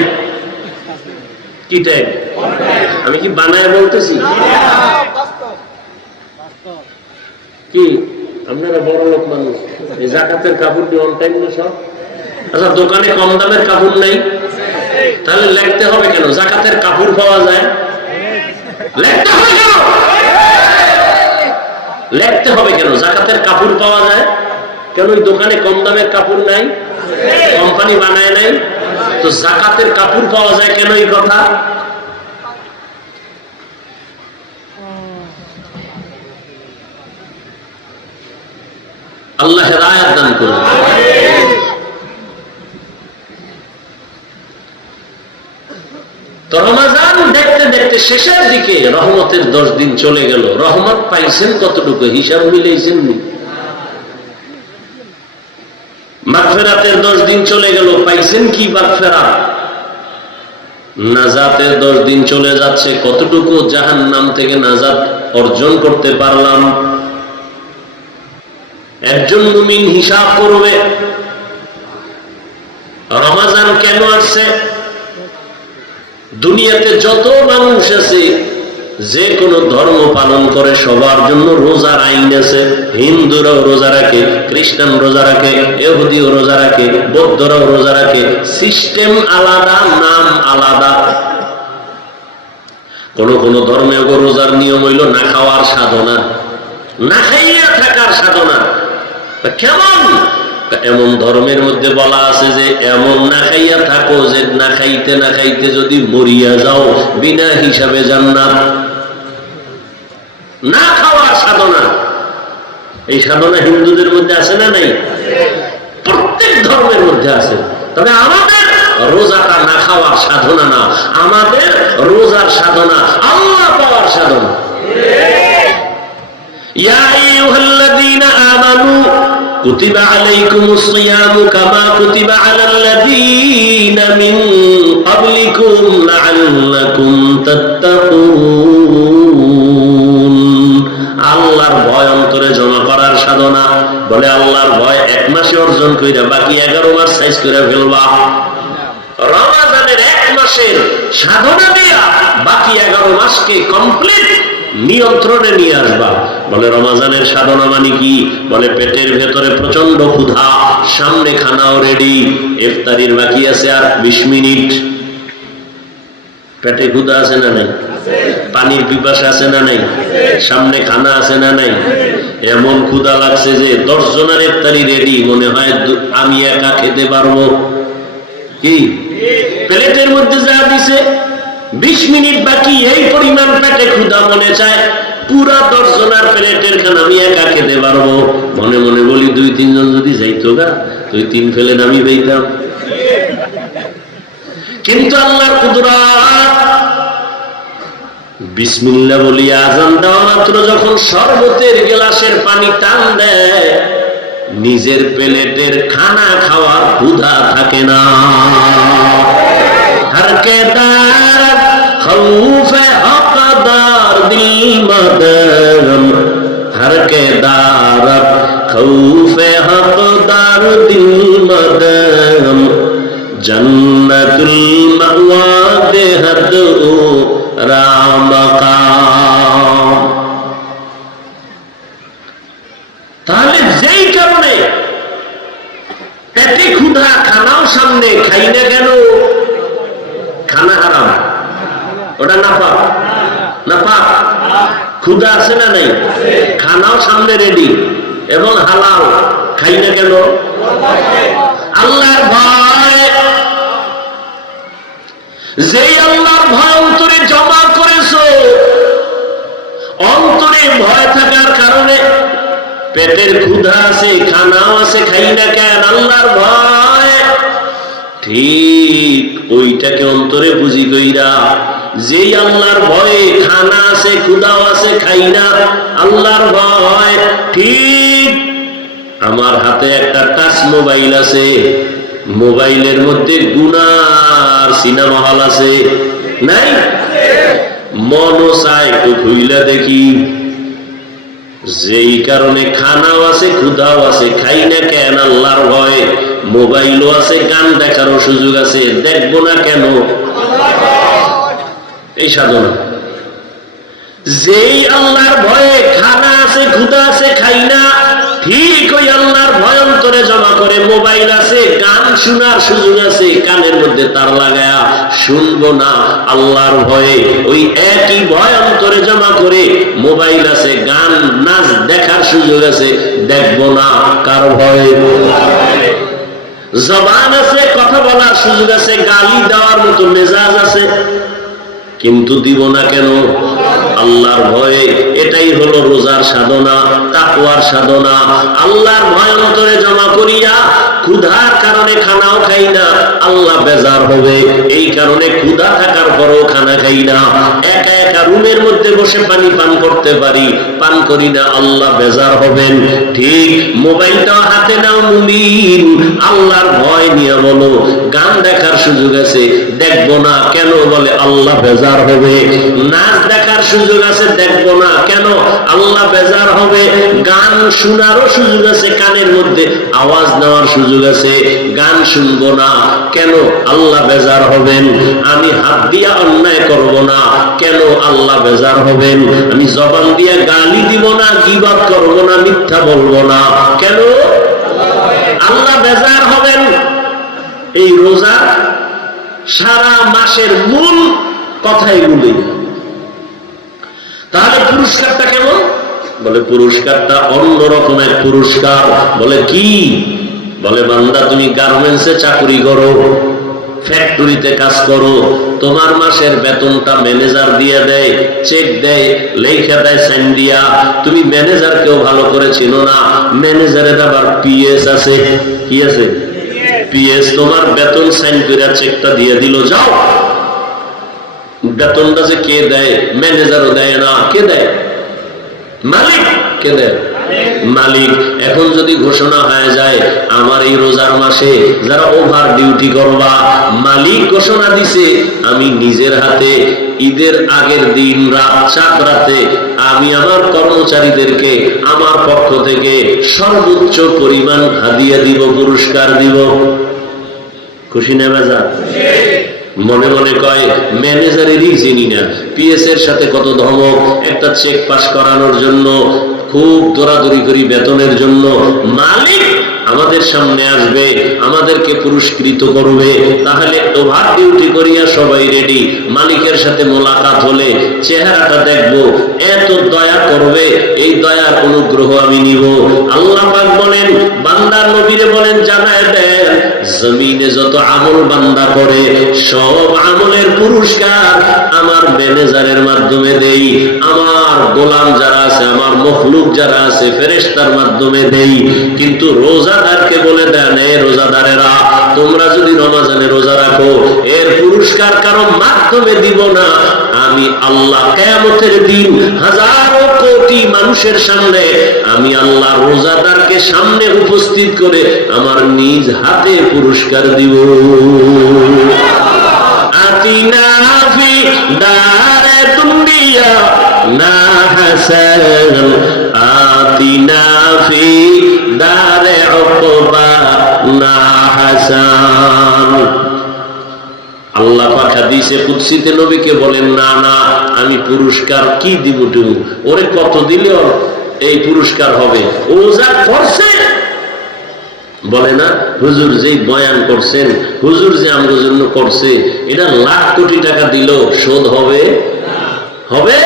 কি টাইম? আমি কি বানায় বলতেছি? কি আপনারা বড় লোক মানুষ, এই যাকাতের কাপড় কি অন টাইম না সব? আচ্ছা, দোকানে কম দামের কাপড় নেই, তাহলে লিখতে হবে কেন যাকাতের কাপড় পাওয়া যায়? লিখতে হবে কেন? লিখতে হবে কেন যাকাতের কাপড় পাওয়া যায়? কেন ওই দোকানে কম দামের কাপড় নাই? কোম্পানি বানায় নাই? তো যাকাতের কাপড় পাওয়া যায় কেন এই কথা? আল্লাহ হেদায়েত দান করুন। তো রমজান দেখতে দেখতে শেষের দিকে রহমতের 10 দিন চলে গেল। রহমত পাইছেন কতটুকু হিসাব মিলাইছেন? মাগফিরাতের 10 দিন চলে গেল, পাইছেন কি মাগফিরাত? নাজাতের 10 দিন চলে যাচ্ছে, কতটুকু জাহান্নাম থেকে নাজাত অর্জন করতে পারলাম? একজন মুমিন হিসাব করবে রমজান কেন আসছে। দুনিয়াতে যত মানুষ আছে, যে কোনো ধর্ম পালন করে, সবার জন্য রোজার আইন আছে। হিন্দুরাও রোজা রাখে, খ্রিস্টান রোজা রাখে, ইহুদিও রোজা রাখে, বৌদ্ধরাও রোজা রাখে। সিস্টেম আলাদা, নাম আলাদা। কোন কোন ধর্মে রোজার নিয়ম হইল না খাওয়ার সাধনা, না খাইয়া থাকার সাধনা। কেমন? এমন ধর্মের মধ্যে বলা আছে যে এমন না খাইয়া থাকো যে না খাইতে না খাইতে যদি মরিয়া যাও বিনা হিসাবে জান্নাত। না খাওয়ার সাধনা, এই সাধনা হিন্দুদের মধ্যে আছে না নাই? প্রত্যেক ধর্মের মধ্যে আছে। তবে আমাদের রোজাটা না খাওয়ার সাধনা না, আমাদের রোজার সাধনা আল্লাহ পাওয়ার সাধনা। ইয়া আইয়ুহাল্লাযীনা আমানু কুতিবা আলাইকুমুস সিয়ামু কামা কুতিবা আলাল্লাযীনা মিন ক্বাবলিকুম লাআল্লাকুম তাত্তাকুন। আল্লাহর ভয় অন্তরে জমা করার সাধনা। বলে আল্লাহর ভয় 1 মাসে অর্জন কইরা বাকি 11 মাস সাইজ করে ফেলবা। রমজানের 1 মাসের সাধনা দিয়া বাকি 11 মাসকে কমপ্লিট নিয়ন্ত্রণে নিয়ে আসবা। বলে রমজানের সাধনা মানে কি? বলে পেটের ভেতরে প্রচন্ড ক্ষুধা, সামনে খানাও রেডি, ইফতারির বাকি আছে আর 20 মিনিট। পেটে ক্ষুধা আছে না নাই? পানির পিপাসা আছে না নাই? সামনে খানা আছে না নাই? এমন ক্ষুধা লাগছে যে 10 জনের ইফতারি রেডি, মনে হয় আমি একা খেতে পারবো। কি প্লেটের মধ্যে যা দিছে 20 মিনিট বাকি, এই পরিমাণ পেটে ক্ষুধা, মনে চায় পুরা 10 জনের প্লেটের খানা আমি একা খেতে পারবো। মনে মনে বলি 2-3 জন যদি যাইতো গা, তুই 3 প্লেট আমি পেতাম। কিন্তু আল্লাহর কুদরত, বিসমিল্লাহ বলি আযান দেওয়া মাত্র যখন শরবতের গ্লাসের পানি টান দেয়, নিজের প্লেটের খানা খাওয়ার ক্ষুধা থাকে না। हर के दार खौफ हक़दार दिल मदरम, हर के दार खौफ हक़दार दिल मदरम, जन्नतुल मअवा बेहद रामकाम। তাহলে যেই কারণে পেটে ক্ষুধা, খানাও সামনে, খাই না কেন? খানা হারাম, ওটা নাপাক, নাপাক। ক্ষুধা আছে না নাই? খানাও সামনে রেডি এবং হালাল, খাই না কেন? আল্লাহর ভয়। যেই আল্লাহর ভয় অন্তরে জমা করেছো, অন্তরে ভয় থাকার কারণে পেটের ক্ষুধা আছে, খানাও আছে, খাই না কেন? আল্লাহর ভয়। ঠিক ওইটাকে অন্তরে বুঝি কইরা, যেই আল্লাহর ভয়ে খানা আছে, ক্ষুধাও আছে, খাই না, আল্লাহর ভয়। ঠিক আমার হাতে একটা টাচ মোবাইল আছে, মোবাইলের মধ্যে গুনার সিনেমা হল আছে নাই? মনও চায় একটু খুইলা দেখি। যেই কারণে খানাও আছে, ক্ষুধাও আছে, খাই না কেন? আল্লাহর ভয়। মোবাইলও আছে, গান দেখারও সুযোগ আছে, দেখবো না কেন? এই সাধনা। যেই আল্লাহর ভয়ে খানা আছে, ক্ষুধা আছে, খাই না, ঠিক ওই আল্লাহর ভয় অন্তরে জমা করে। মোবাইল আছে, গান শোনার সুযোগ আছে, কানের মধ্যে তার লাগায়া শুনবো না, আল্লাহর ভয়ে। ওই একই ভয় অন্তরে জমা করে মোবাইল আছে, গান নাচ দেখার সুযোগ আছে, দেখবো না, কার ভয়ে? জবান আছে, কথা বলার সুযোগ আছে, গালি দেওয়ার মতো মেজাজ আছে, কিন্তু দিব না কেন? আল্লাহর ভয়ে। এটাই হলো রোজার সাধনা, তাকওয়ার সাধনা। আল্লাহর ভয় অন্তরে জমা করিয়া ক্ষুধার কারণে খানাও খাই না, আল্লাহ বেজার হবে, এই কারণে ক্ষুধা থাকার পরও খানা খাই না। একা একা রুমের মধ্যে বসে পানি পান করতে পারি, পান করি না, আল্লাহ বেজার হবেন। ঠিক মোবাইলটাও হাতে নাও মুমিন, আল্লাহর ভয় নিয়ে বলো। গান দেখার সুযোগ আছে, দেখবো না কেন? বলে আল্লাহ বেজার হবে। নাচ দেখার সুযোগ আছে, দেখবো না কেন? আল্লাহ বেজার হবে। গান শোনারও সুযোগ আছে, কানের মধ্যে আওয়াজ নেওয়ার সুযোগ আছে, গান শুনবো না কেন? আল্লাহ বেজার হবেন। আমি হাত দিয়া অন্যায় করব না কেন? আল্লাহ বেজার হবেন। আমি জবান দিয়া গালি দিব না, গীবত করব না, মিথ্যা বলবো না কেন? আল্লাহ বেজার হবেন। এই রোজা সারা মাসের মূল কথা এগুলি। তাহলে পুরস্কারটা কেমন? বলে পুরস্কারটা অন্য রকমের পুরস্কার। বলে কি? বলে বান্দা তুমি গার্মেন্টসে চাকরি করো, ফ্যাক্টরিতে কাজ করো, তোমার মাসের বেতনটা ম্যানেজার দিয়ে দেয়, চেক দেয়, লেখা দেয় সাইন দিয়া। তুমি ম্যানেজারকেও ভালো করে চিনো না, ম্যানেজারের আবার পিএস আছে। কি আছে? পিএস। তোমার বেতন সাইন করে চেকটা দিয়ে দিল, যাও। বেতনটা যে কে দেয়? ম্যানেজারও দেয় না। কে দেয়? মালিক। কে দেয়? মালিক। এখন যদি ঘোষণা হয়ে যায় আমার এই রোজার মাসে যারা ওভার ডিউটি করবা, মালিক ঘোষণা দিছে আমি নিজের হাতে ঈদের আগের দিন রাত 4 রাতে আমি আমার কর্মচারীদেরকে আমার পক্ষ থেকে সর্বোচ্চ পরিমাণ হাদিয়া দিব, পুরস্কার দিব। খুশি না বেজা? মনে মনে কয় ম্যানেজারেরই চিনি না, পিএস এর সাথে কত ধমক, একটা চেক পাস করানোর জন্য খুব দৌড়াদৌড়ি করি বেতনের জন্য। মালিক আমাদের সামনে আসবে, আমাদেরকে পুরস্কৃত করবে। তাহলে ওভার ডিউটি করিয়া সবাই রেডি, মালিকের সাথে মোলাকাত হলে চেহারাটা দেখবো, এত দয়া করবে, এই দয়ার অনুগ্রহ আমি নিব। আল্লাহ পাক বলেন, বান্দা নবীরে বলেন জানায় দেন, জমিনে যত আমল বান্দা করে সব আমলের পুরস্কার আমার ম্যানেজারের মাধ্যমে দেই, আমার গোলাম যারা আছে, আমার মখলুক যারা আছে ফেরেশতার মাধ্যমে দেই। কিন্তু রোজাদারকে বলে দেন, এ রোজাদারেরা, তোমরা যদি রমজানে রোজা রাখো এর পুরস্কার কারো মাধ্যমে দিব না, আমি আল্লাহ কিয়ামতের দিন হাজারো কোটি মানুষের সামনে আমি আল্লাহ রোজাদারকে সামনে উপস্থিত করে আমার নিজ হাতে পুরস্কার দিব। আতিনা ফি দারে দুনিয়া না হাসান, আতিনা ফি দারে উকবা না হাসান। আল্লাহ পাক হাদিসে কুদসিতে নবীকে বলেন, না না, আমি পুরস্কার কি দিব তুমি, ওরে কত দিলে এই পুরস্কার হবে, ও যা করছে। বলে না, হুজুর যেই বয়ান করছেন, হুজুর যে আমাদের জন্য করছে, এটা লাখ কোটি টাকা দিল শোধ হবে হবে।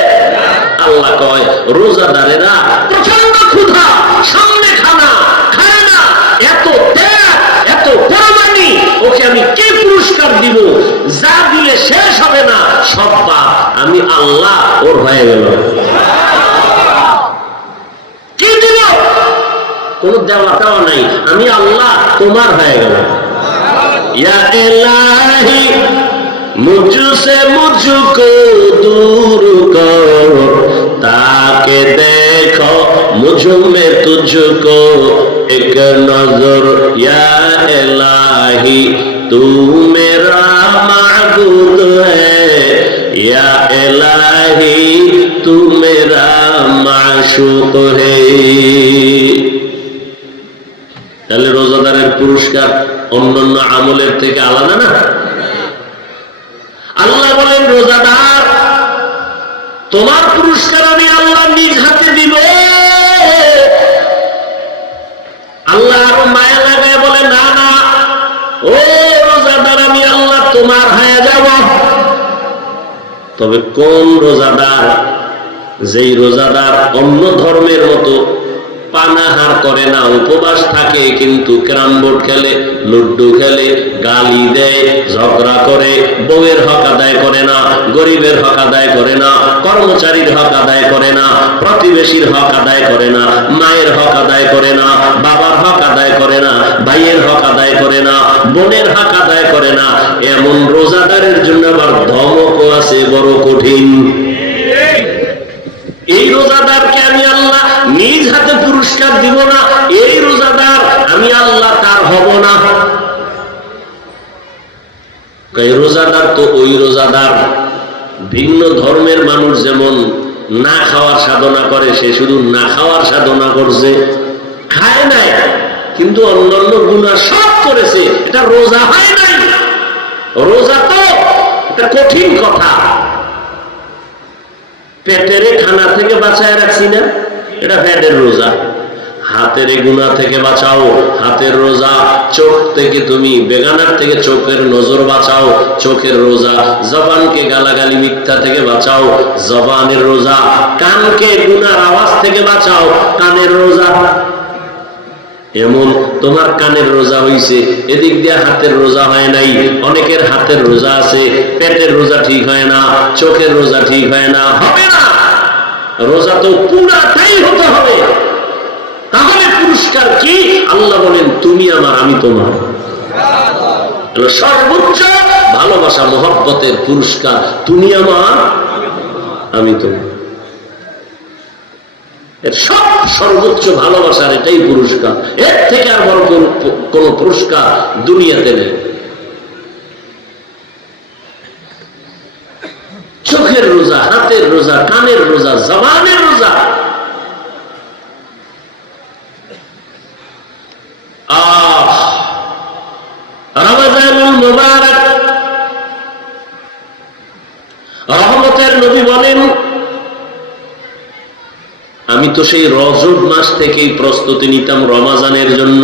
আল্লাহ কয়, রোজাদারেরা প্রচন্ড ক্ষুধা, সামনে খানা খায় না, এত ত্যাগ, এত কোরবানি, ওকে আমি কি পুরস্কার দিব? যা দিলে শেষ হবে না, সব পাপ আমি আল্লাহ ওর হয়ে গেল। কি দিব? কোন দেওয়া দেওয়া নাই, আমি আল্লাহ তোমার হয়ে গেল। ইয়া ইলাহি মুঝসে মুঝকো दूर करो, ताके देखो मुझ में तुझको एक नजर, या इलाही तू मेरा माबूद है, या इलाही तू मेरा माशूक है। তাহলে রোজাদারের পুরস্কার অন্যান্য আমলের থেকে আলাদা না? আল্লাহ বলেন, রোজাদার, তোমার পুরস্কার আমি আল্লাহ নিজ হাতে দিব। আল্লাহ আরো মায়া লাগায় বলে, না না, ও রোজাদার, আমি আল্লাহ তোমার হয়ে যাব। তবে কোন রোজাদার? যেই রোজাদার অন্য ধর্মের মতো পানাহার করে না, উপবাস থাকে, কিন্তু ক্যারাম বোর্ড খেলে, লুড্ডু খেলে, গালি দেয়, ঝগড়া করে, বউয়ের হক আদায় করে না, গরিবের হক আদায় করে না, কর্মচারীর হক আদায় করে না, প্রতিবেশীর হক আদায় করে না, মায়ের হক আদায় করে না, বাবার হক আদায় করে না, ভাইয়ের হক আদায় করে না, বোনের হক আদায় করে না, এমন রোজাদারের জন্য আবার ধমকও আছে বড় কঠিন। এই রোজাদারকে আমি আল্লাহ নিজ হাতে পুরস্কার দিব না, এই রোজাদার আমি আল্লাহ তার হব না। রোজাদার তো ওই রোজাদার, ভিন্ন ধর্মের মানুষ যেমন না খাওয়ার সাধনা করে, সে শুধু না খাওয়ার সাধনা করছে, খায় নাই, কিন্তু অন্যান্য গুনাহ সব করেছে, এটা রোজা হয় নাই। রোজা তো এটা কঠিন কথা, পেটের খানা থেকে বাঁচায় রাখছি না, এটা পেটের রোজা। হাতের গুনাহ থেকে বাঁচাও, হাতের রোজা। চোখ থেকে তুমি বেগানার থেকে চোখের নজর বাঁচাও, চোখের রোজা। জবানকে গালাগালি মিথ্যা থেকে বাঁচাও, জবানের রোজা। কানকে গুনার আওয়াজ থেকে বাঁচাও, কানের রোজা। এমন তোমার কানের রোজা হইছে, এদিক দিয়ে হাতের রোজা হয় নাই। অনেকের হাতের রোজা আছে, পেটের রোজা ঠিক হয় না, চোখের রোজা ঠিক হয় না, হবে না। রোজা তো পুরাটাই হতে হবে। তাহলে পুরস্কার কি? আল্লাহ বলেন, তুমি আমার, আমি তোমার। সর্বোচ্চ ভালোবাসা, মহব্বতের পুরস্কার, তুমি আমার, আমি তোমার। এর সব সর্বোচ্চ ভালোবাসার এটাই পুরস্কার। এর থেকে আর বড় কোন পুরস্কার দুনিয়াতে নেই। চোখের রোজা, হাতের রোজা, কানের রোজা, জবানের রোজা। রমজানুল মুবারক, রহমতের নবী বলেন, আমি তো সেই রজব মাস থেকেই প্রস্তুতি নিতাম রমজানের জন্য।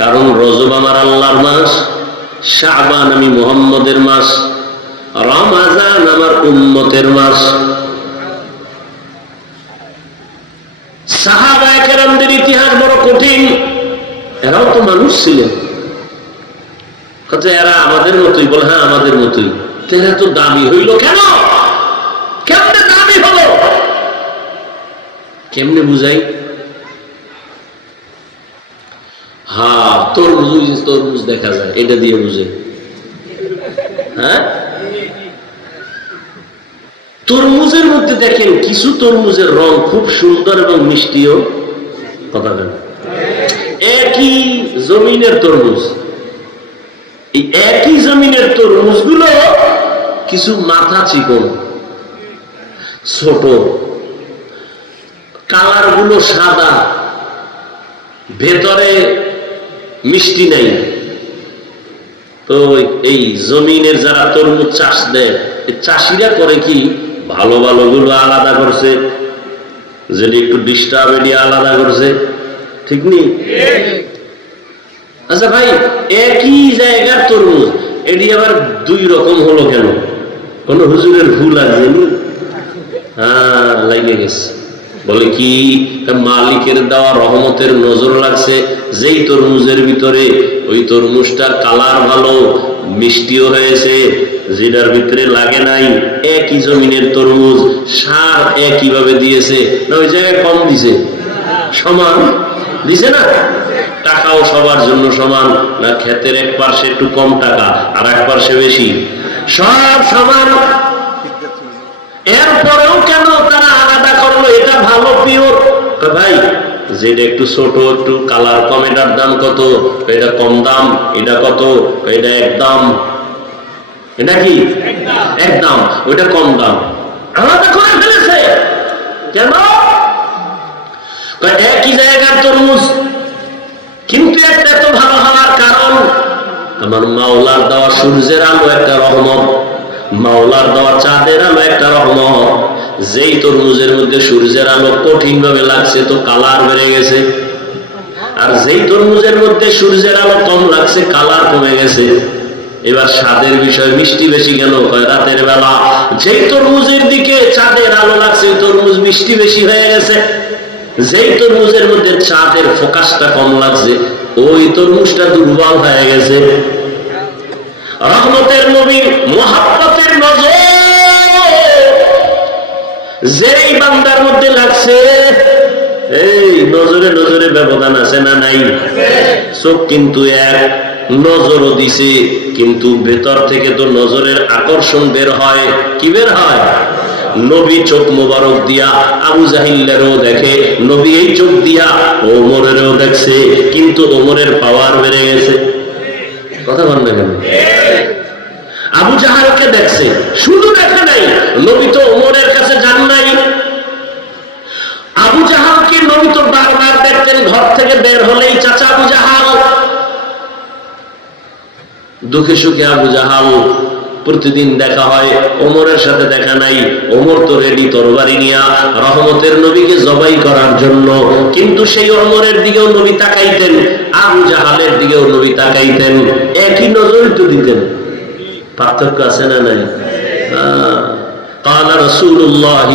কারণ রজব আমার আল্লাহর মাস, শাবান আমি মুহাম্মদের মাস, রমাজান আমার উম্মতের মাস। সাহাবায়ে কেরামদের ইতিহাস বড় কঠিন, এরাও তো মানুষ ছিলেন। এরা আমাদের মতোই, বলে হ্যাঁ আমাদের মতোই। এরা তো দামি হইল কেন? কেমনে দামি হলো? কেমনে বুঝাই? হ্যাঁ, তরমুজ দেখা যায়, এটা দিয়ে বুঝে। হ্যাঁ, তরমুজের মধ্যে দেখেন কিছু তরমুজের রং খুব সুন্দর এবং মিষ্টিও। কথা বলেন, একই জমিনের তরমুজ, এই একই জমিনের তরমুজ গুলো কিছু মাথা চিকন, ছোট, কালার গুলো সাদা, ভেতরে মিষ্টি নাই। তো এই জমিনের যারা তরমুজ চাষ দেয়, চাষিরা করে কি, ভালো ভালো গুলো আলাদা করছে, যেটা একটু ডিস্টার্ব এরিয়া আলাদা করছে, ঠিক নেই? আচ্ছা ভাই, একই জায়গার তরমুজ, এটি আবার দুই রকম হলো কেন? কোন হুজুরের ভুল আছে? হ্যাঁ, লাগে গেছে। বলে কি, মালিকের দেওয়া রহমতের নজর লাগছে যেই তরমুজের ভিতরে, ওই তরমুজটার কালার ভালো, মিষ্টিও হয়েছে, যেটার ভিতরে লাগে নাই। একই জমিনের তরমুজ, সার একই ভাবে দিয়েছে না, ওই জায়গায় কম দিছে? সমান দিছে না? টাকাও সবার জন্য সমান না? ক্ষেতের এক পার্শ্বে একটু কম টাকা, আর এক পার্শ্বে বেশি, সব সমান। এরপরেও কেন তারা আলাদা করলো? এটা ভালো পিওর। ভাই, যেটা একটু ছোট, একটু কালার কম, এটার দাম কত? এটা কম দাম। এটা কত? এটা একদম। এটা কি একদম? ওইটা কম দাম। আলাদা করে ফেলেছে কেন? একই জায়গার তরমুজ, কিন্তু একটা এত ভালো হওয়ার কারণ, আমার মাওলার দেওয়া সূর্যের আলো একটা রহমত, মাওলার দেওয়া চাঁদের আলো একটা রহমত। যেই তরমুজের মধ্যে সূর্যের আলো কঠিন ভাবে লাগছে, তো কালার বেড়ে গেছে। আর যেই তরমুজের মধ্যে সূর্যের আলো কম লাগছে, কালার কমে গেছে। এবার স্বাদের বিষয়, মিষ্টি বেশি কেন? রাতের বেলা যেই তরমুজের দিকে চাঁদের আলো লাগছে, ওই তরমুজ মিষ্টি বেশি হয়ে গেছে। যেই তরমুজের মধ্যে চাঁদের ফোকাসটা কম লাগছে, ওই তরমুজটা দুর্বল হয়ে গেছে। রহমতের নবীর মুহাব্বতের নজর যেই বান্দার মধ্যে লাগছে, এই নজরে নজরে ব্যবধান আছে না নাই? চোখ কিন্তু এক, নজরও দিছে, কিন্তু ভেতর থেকে তো নজরের আকর্ষণ বের হয়। কি বের হয়? নবী চোখ মোবারক দিয়া আবু জাহিলেরও দেখে, নবী এই চোখ দিয়া ওমরেরও দেখছে, কিন্তু ওমরের পাওয়ার বেড়ে গেছে। কথা বল না কেন? আবু জাহালকে দেখছে, শুধু দেখে নাই, নবী তো ওমরের কাছে যান নাই। আবু জাহালকে নবী তো বারবার দেখতেন, ঘর থেকে বের হলেই চাচা আবু জাহাল। দুঃখে সুখে আবু জাহাল প্রতিদিন দেখা হয়, ওমরের সাথে দেখা নাই। ওমর তো রেডি তরবারি নিয়া রহমতের নবীকে জবাই করার জন্য, কিন্তু সেই ওমরের দিকেও নবী তাকাইতেন, আবু জাহালের দিকেও নবী তাকাইতেন, একই নজরই তো দিতেন। পার্থক্য আছে না নাই? قال رسول الله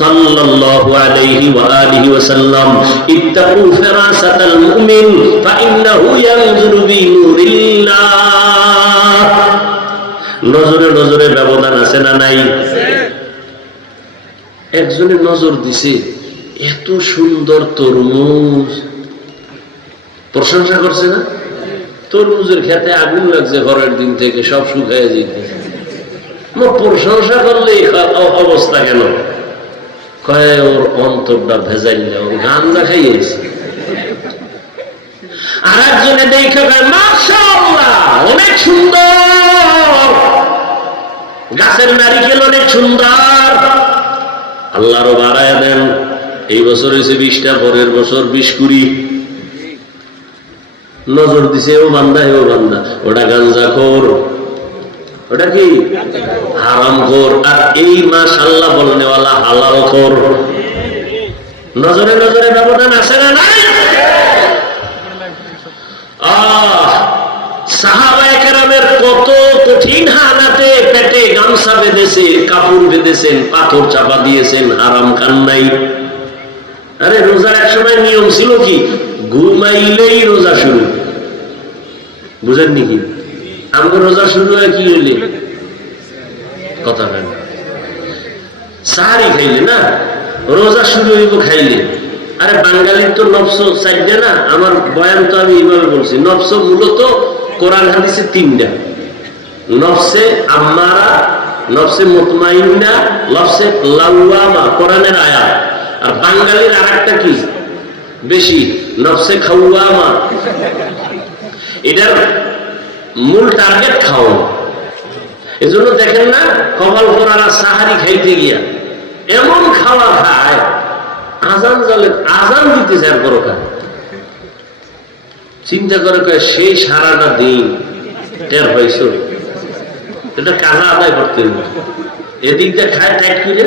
صلى الله عليه وآله وسلم اتقوا فراسة المؤمن فإنه ينظر بنور الله। নজরে নজরে ব্যবধান আছে না নাই? একজনের নজর দিছে, এত সুন্দর তরমুজ, প্রশংসা করছে না? তরমুজের খেতে আগুন লাগছে পরের দিন থেকে, সব শুকায় যেতে। প্রশংসা করলে অবস্থা কেন? কয় ওর অন্তরটা ভেজাইল, ওর গাঞ্জা খাইয়েছে। আর একজনে দেখে মাশাআল্লাহ অনেক সুন্দর, গাছের নারিকেল অনেক সুন্দর, আল্লাহরও বাড়ায় দেন। এই বছর হয়েছে 20টা, পরের বছর 20-20। নজর দিছে ও বান্দা, এও বান্দা, ওটা গাঞ্জাখোর, ওটা কি হারামখোর। আর এই মাশাআল্লাহ বলনেওয়ালা হালালখোর। নজরে নজরে ব্যবধান আছে না নাই? সাহাবায়ে কেরামের কত কঠিন হালাতে পেটে গামছা বেঁধেছে, কাপড় বেঁধেছেন, পাথর চাপা দিয়েছেন, হারাম খান নাই। আরে রোজার এক সময় নিয়ম ছিল কি, ঘুমাইলেই রোজা শুরু। বুঝেননি কি? আমার রোজা শুরু হয় কি হইলে, কথা বলেন, সাহারি খাইলে না রোজা শুরু হইব খাইলে। আরে বাঙালির তো নফস চাইবে না। আমার বয়ান তো আমি এইভাবে বলছি, নফস মূলত কোরআন হাদিসে তিনটা: নফসে আম্মারা, নফসে মুতমাইন্না, নফসে লাওয়ামা, কোরআনের আয়াত। আর বাঙালির আর একটা কি বেশি, নফসে খাওয়ামা। এটার মূল টার্গেট খাওয়া। এজন্য দেখেন না, কপাল পোড়ারা সাহারি খাইতে গিয়া এমন খাওয়া খায়, আজান জলে আজান দিতে চার বড় খায়। চিন্তা করে কয় সেই সারাটা দিন টের হয়েছ, এটা কাজা আদায় করতে হবে। এদিকটা খায় টাইট করে,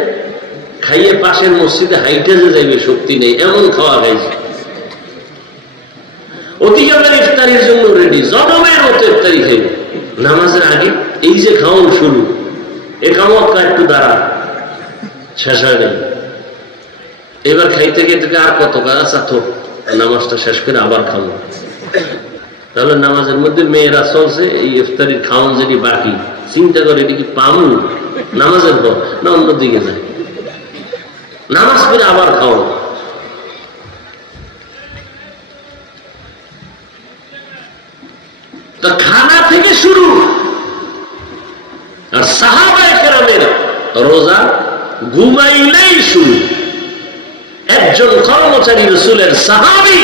খাইয়ে পাশের মসজিদে হাইটে যে যাইবে শক্তি নেই, এমন খাওয়া খাইছে। অধিকারের ইফতারির জন্য রেডি, জনমের মতো ইফতারি খাইবে নামাজের আগে। এই যে খাওয়ান শুরু, এ খাওয়া একটু দাঁড়া, শেষ হয় নাই। এবার খাইতে গিয়ে আর কত কাজ, আচ্ছা তো নামাজটা শেষ করে আবার খাবো। তাহলে নামাজের মধ্যে মেয়েরা চলছে, এই ইফতারির খাওয়ান যেটি বাকি, চিন্তা করে এটি কি পামু নামাজের পর না অন্যদিকে যায়, নামাজ পড়ে আবার খাও। তো খানা থেকে শুরু। আর সাহাবায়ে কেরামের রোজা ঘুমাইলেই শুরু। একজন কর্মচারী রাসূলের সাহাবী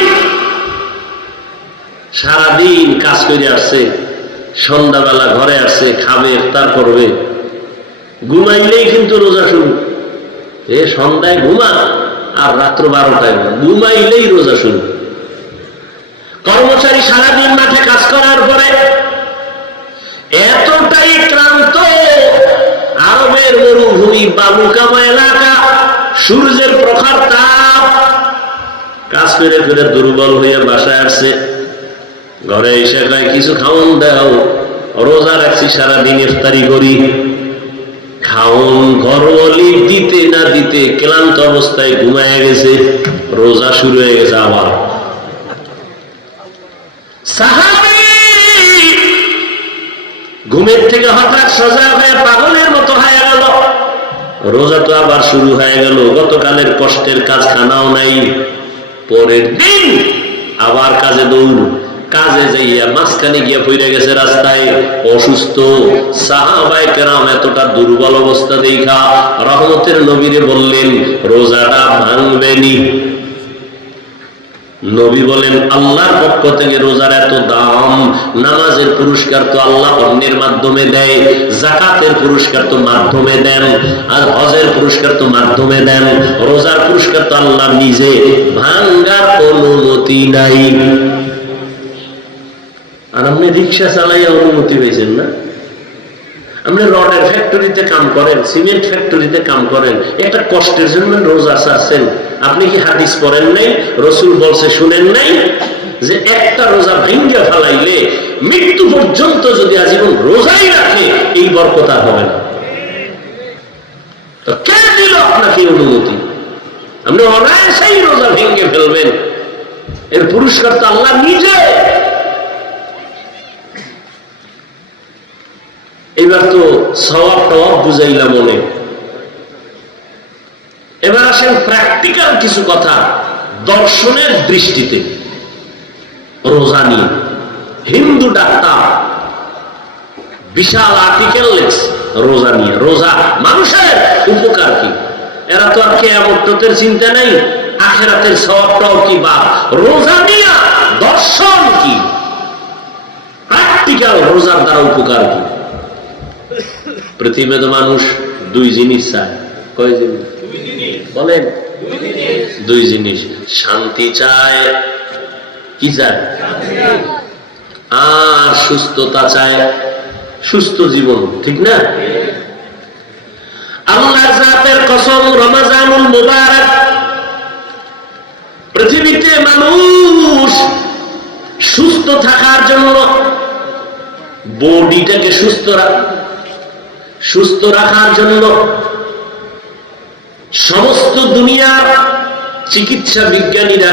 সারাদিন কাজ করে আসছে, সন্ধ্যাবেলা ঘরে আসছে, খাবে, ইফতার করবে, ঘুমাইলেই কিন্তু রোজা শুরু। এ সন্ধ্যায় ঘুমা আর রাত্র 12টায় ঘুমাইলেই রোজা শুরু। কর্মচারী সারাদিন মাঠে কাজ করার পরে এতটাই ক্লান্ত, আরবের মরুভূমি, বালুকামা এলাকা, সূর্যের প্রখর তাপ, কাজ করে ফিরে দুর্বল হয়ে বাসায় আসছে। ঘরে এসে কয় কিছু খাওন দাও, রোজা রাখছি সারাদিন ইফতারি করি। খাওন ঘরওয়ালি দিতে না দিতে ক্লান্ত অবস্থায় ঘুমায় গেছে, রোজা শুরু হয়ে গেছে আবার। সাহাবী ঘুমের থেকে হঠাৎ সজাগ হয়ে পাগলের মতো হয়ে গেল, রোজা তো আবার শুরু হয়ে গেল। গতকালের কষ্টের কাজ খানাও নাই, পরের দিন আবার কাজে দৌড়। কাজে যাইয়া মাঝখানে গিয়া পড়ে গেছে রাস্তায়, অসুস্থ। সাহাবায়ে কেরাম এতটা দুর্বল অবস্থা দেখা রহমতের নবীরে বললেন রোজাটা ভাঙবেনি। নবী বলেন আল্লাহর পক্ষ থেকে রোজার এত দাম, নামাজের পুরস্কার তো আল্লাহ অন্যের মাধ্যমে দেয়, যাকাতের পুরস্কার তো মাধ্যমে দেন, আর হজের পুরস্কার তো মাধ্যমে দেন, রোজার পুরস্কার তো আল্লাহ নিজে, ভাঙ্গার অনুমতি নাই। আর আপনি রিক্সা চালাইয়া অনুমতি পেয়েছেন না? আপনি রডের ফ্যাক্টরিতে কাম করেন, সিমেন্ট ফ্যাক্টরিতে কাম করেন, একটা কষ্টের জন্য রোজা ছাড়ছেন। আপনি কি হাদিস পড়েন নাই? রাসূল বলছে শুনেন নাই যে একটা রোজা ভাঙ্গা ফেলাইলে মৃত্যু পর্যন্ত যদি আজীবন রোজাই রাখে এই বরকত আর হবে না। তো কে দিল আপনাকে অনুমতি? আপনি অনায়াসেই রোজা ভেঙে ফেলবেন, এর পুরস্কার তো আল্লাহ নিজে। এবার তো সওয়াব টওয়াব বুঝাইলাম মনে। এবার আসেন প্র্যাকটিক্যাল কিছু কথা দর্শনের দৃষ্টিতে রোজা নিয়ে। হিন্দু ডাক্তার বিশাল আর্টিকেল লেখছে রোজা নিয়ে, রোজা মানুষের উপকার কি। এরা তো আর কিয়ামতের চিন্তা নাই, আখিরাতের সওয়াবটাও কি, বা রোজা নিয়ে দর্শন কি, প্র্যাকটিক্যাল রোজার দ্বারা উপকার কি। পৃথিবীতে মানুষ দুই জিনিস চায়। কয় জিনিস বলেন? দুই জিনিস। শান্তি চায়, কি চায়? আর সুস্থতা চায়, সুস্থ জীবন, ঠিক না? আল্লাহর জাতের কসম, রমজানুল মুবারক পৃথিবীতে মানুষ সুস্থতা থাকার জন্য, বডিটাকে সুস্থ রাখার জন্য সমস্ত দুনিয়ার চিকিৎসা বিজ্ঞানীরা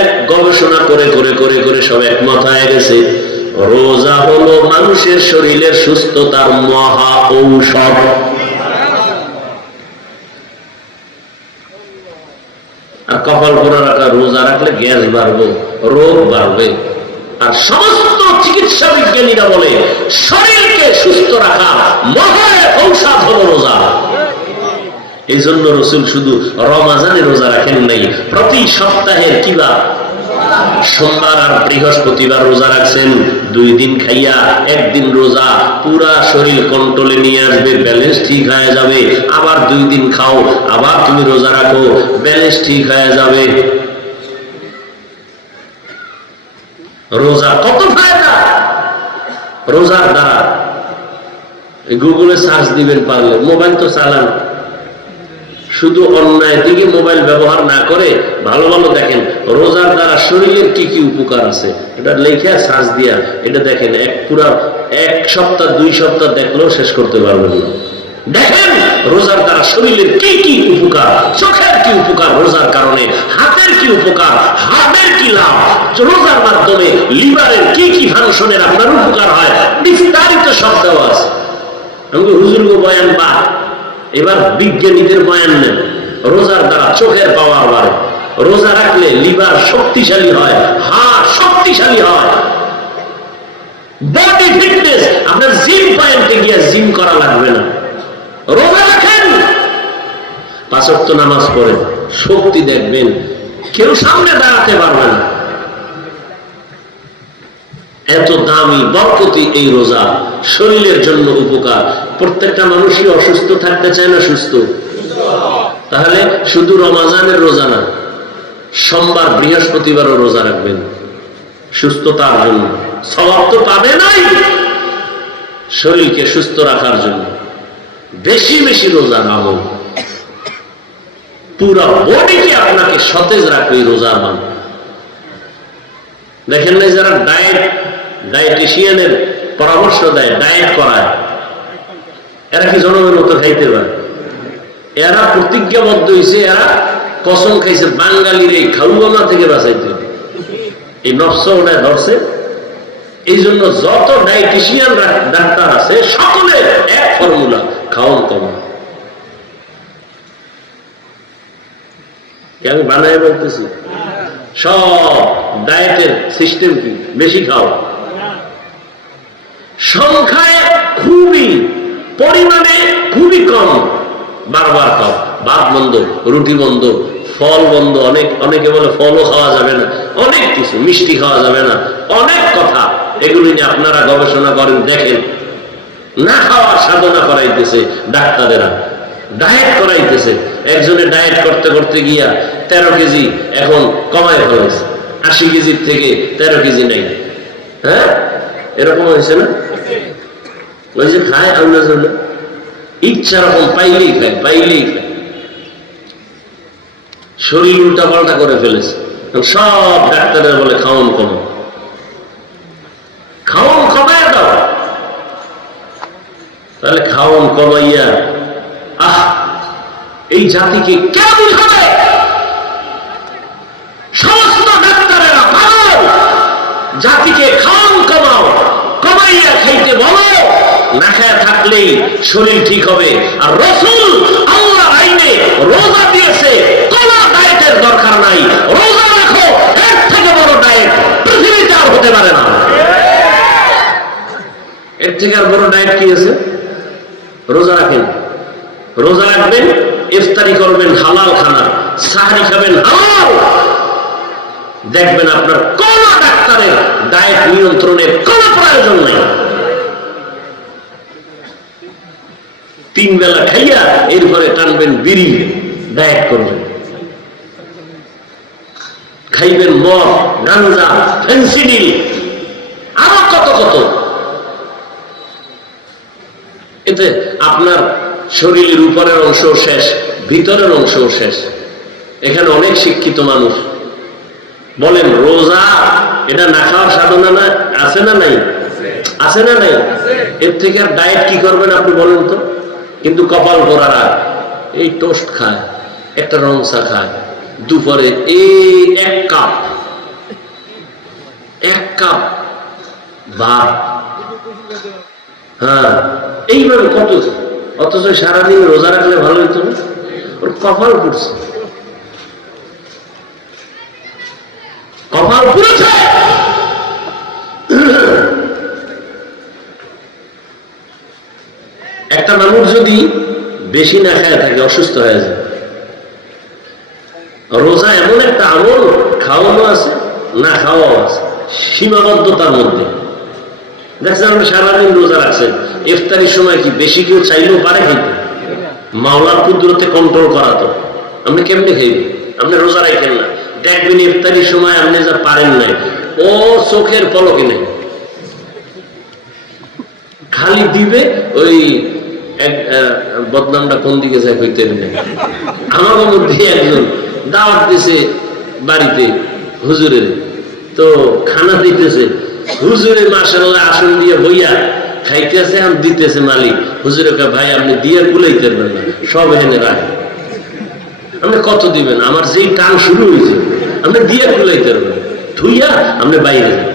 এক গবেষণা করে করে করে করে সব একমত হয়ে গেছে, রোজা হলো মানুষের শরীরের সুস্থতার মহা ঔষধ। আর কপাল পোড়া রাখা, রোজা রাখলে গ্যাস বাড়বে, রোগ বাড়বে। আর সমস্ত চিকিৎসা বিজ্ঞানীরা বলে শরীরকে সুস্থ রাখা মহা ঔষধ হলো রোজা। এই জন্য রসুল শুধু রমাজানে রোজা রাখেন নাই, প্রতি সপ্তাহের কিবা সোমবার আর বৃহস্পতিবার রোজা রাখছেন। 2 দিন খাইয়া 1 দিন রোজা, পুরা শরীর কন্ট্রোলে নিয়ে আসবে, ব্যালেন্স ঠিক হয়ে যাবে। আবার 2 দিন খাও, আবার তুমি রোজা রাখো, ব্যালেন্স ঠিক হয়ে যাবে। রোজা কত ফায়দা রোজার দ্বারা। গুগলে সার্চ দিবেন পারলে, মোবাইল তো চালান, শুধু অন্যায় দিকে মোবাইল ব্যবহার না করে ভালো ভালো দেখেন রোজার দ্বারা শরীরের কি কি উপকার আছে। এটা লেখা সার্চ দিয়া এটা দেখেন, পুরা 1 সপ্তাহ 2 সপ্তাহ দেখলেও শেষ করতে পারবেন না। দেখেন রোজার দ্বারা শরীরের কি কি উপকার, চোখের কি উপকার রোজার কারণে, হাতের কি উপকার, হাড়ের কি লাভ, রোজার মাধ্যমে লিভারের কি কি ফাংশনের আপনার উপকার হয়, বিস্তারিত সব দেওয়া আছে। আমি হুজুর বয়ান বা এবার বিজ্ঞানীদের বয়ান নেন। রোজার দ্বারা চোখের পাওয়ার বাড়ে, রোজা রাখলে লিভার শক্তিশালী হয়, হাড় শক্তিশালী হয়, বডি ফিটনেস। আপনার জিম পয়েন্টে গিয়ে জিম করা লাগবে না। রোজা রাখেন, 5 ওয়াক্ত নামাজ পড়েন, শক্তি দেখবেন, কেউ সামনে দাঁড়াতে পারবে না। এত দামি বরকতি এই রোজা, শরীরের জন্য উপকার। প্রত্যেকটা মানুষই অসুস্থ থাকতে চায় না সুস্থ? তাহলে শুধু রমাজানের রোজা না, সোমবার বৃহস্পতিবারও রোজা রাখবেন সুস্থতার জন্য। সওয়াব তো পাবে নাই, শরীরকে সুস্থ রাখার জন্য বেশি বেশি রোজা আমল, পুরো বডিকে আপনাকে সতেজ রাখবে রোজার মান। দেখেন না যারা ডায়েটিশিয়ানের পরামর্শ দেয়, ডায়েট করায়, এরা কি জনমের মতো খাইতে পারে? এরা প্রতিজ্ঞাবদ্ধ হয়েছে, এরা কসম খাইছে বাঙালির এই খাওয়ানা থেকে বাঁচাইতে। এই নফস ওটা ধরছে। এই জন্য যত ডায়েটিশিয়ান ডাক্তার আছে সকলে এক ফর্মুলা, খাওয়ান কম। আমি বানায় বলতেছি, সব ডায়েটের সিস্টেম কি বেশি খাও, সংখ্যায় খুবই, পরিমাণে খুবই কম, বারবার খাও। ভাত বন্ধ, রুটি বন্ধ, ফল বন্ধ, অনেকে বলে ফলও খাওয়া যাবে না, অনেক কিছু, মিষ্টি খাওয়া যাবে না, অনেক কথা। এগুলি নিয়ে আপনারা গবেষণা করেন, দেখেন। না খাওয়ার সাধনা করাইতেছে ডাক্তারেরা, ডায়েট করাইতেছে। একজনে ডায়েট করতে করতে গিয়া 13 কেজি এখন কমায় ফেলেছে, 80 কেজির থেকে 13 কেজি নেই। হ্যাঁ, এরকম হয়েছে না? ওই যে খায় আল্লাহ ইচ্ছা রকম পাইলেই খায়, পাইলেই খায়, শরীর উল্টা পাল্টা করে ফেলেছে। সব ডাক্তারের বলে খাওয়ান কমা, খাওয়ান কমায় দাও। তাহলে খাওয়ান কমাইয়া এই জাতিকে কে বুঝাবে? সমস্ত ডাক্তারেরা পাগল। জাতিকে খাওয়ান কমাও, কমাইয়া খাইতে বলো, না খায় থাকলেই শরীর ঠিক হবে। আর রাসূল আল্লাহর আইনে রোজা দিয়েছে, কোনো ডায়েটের দরকার নাই। রোজা রাখো, এর থেকে বড় ডায়েট পৃথিবীতে আর হতে পারে না। এর থেকে আর বড় ডায়েট কি আছে? রোজা রাখেন, রোজা রাখবেন, ইফতারি করবেন হালাল খানা, সাহরি খাবেন হালাল। দেখবেন আপনার কোন ডাক্তারের ডায়েট নিয়ন্ত্রণের কোনো প্রয়োজন নেই। 3 বেলা খাইয়া এরপরে টানবেন বিড়ি, ডায়েট করবেন, খাইবেন মদ, গাঞ্জা, ফেন্সিডিল, আরো কত কত। এতে আপনার শরীরের উপরের অংশ শেষ, ভিতরের অংশ শেষ। এখানে অনেক শিক্ষিত মানুষ বলেন রোজা এটা না খাওয়ার সাধনা না আছে না নাই? আছে না নাই? এর থেকে আর ডায়েট কি করবেন আপনি বলেন তো? কিন্তু কপাল পোড়ারা এই টোস্ট খায়, একটা রংসা খায়, দুপুরে এই এক কাপ ভাত, হ্যাঁ এইভাবে কত, অথচ সারাদিন রোজা রাখলে ভালো হইতো না? ওর কপাল পুড়ছে, কপাল পুড়েছে। একটা মানুষ যদি বেশি না খায় থাকে অসুস্থ হয়ে যায়। রোজা এমন একটা আমল, খাওয়ানো আছে না খাওয়াও আছে, সীমাবদ্ধতার মধ্যে। দেখছেন আমরা সারাদিন রোজা রাখছেন, ইফতারির সময় কি বেশি কেউ চাইলেও পারে খেতে? মাওলার কুদরতে কন্ট্রোল করা তো। আপনি কেমনে খাইবেন? আপনি রোজা রাখেন না, দেখবেন ইফতারির সময় আপনি যা পারেন নাই, ও চোখের পলকে নেই, খালি দিবে। ওই বদনামটা কোন দিকে যায় হইতে নেই। আমার মধ্যে একজন দাওয়াত দিছে বাড়িতে হুজুরের, তো খানা দিতেছে, হুজুরে মাশাআল্লাহ আসন দিয়ে বইয়া খাইতেছে, আর দিতেছে মালিক। হুজুরে কয় ভাই আপনি দিয়ে কুলাইতে পারবেন না, সব এনে রাখেন। আপনি কত দিবেন? আমার যেই টান শুরু হয়েছে আপনি দিয়ে কুলাইতে পারবেন, ধুইয়া আপনি বাইরে যান।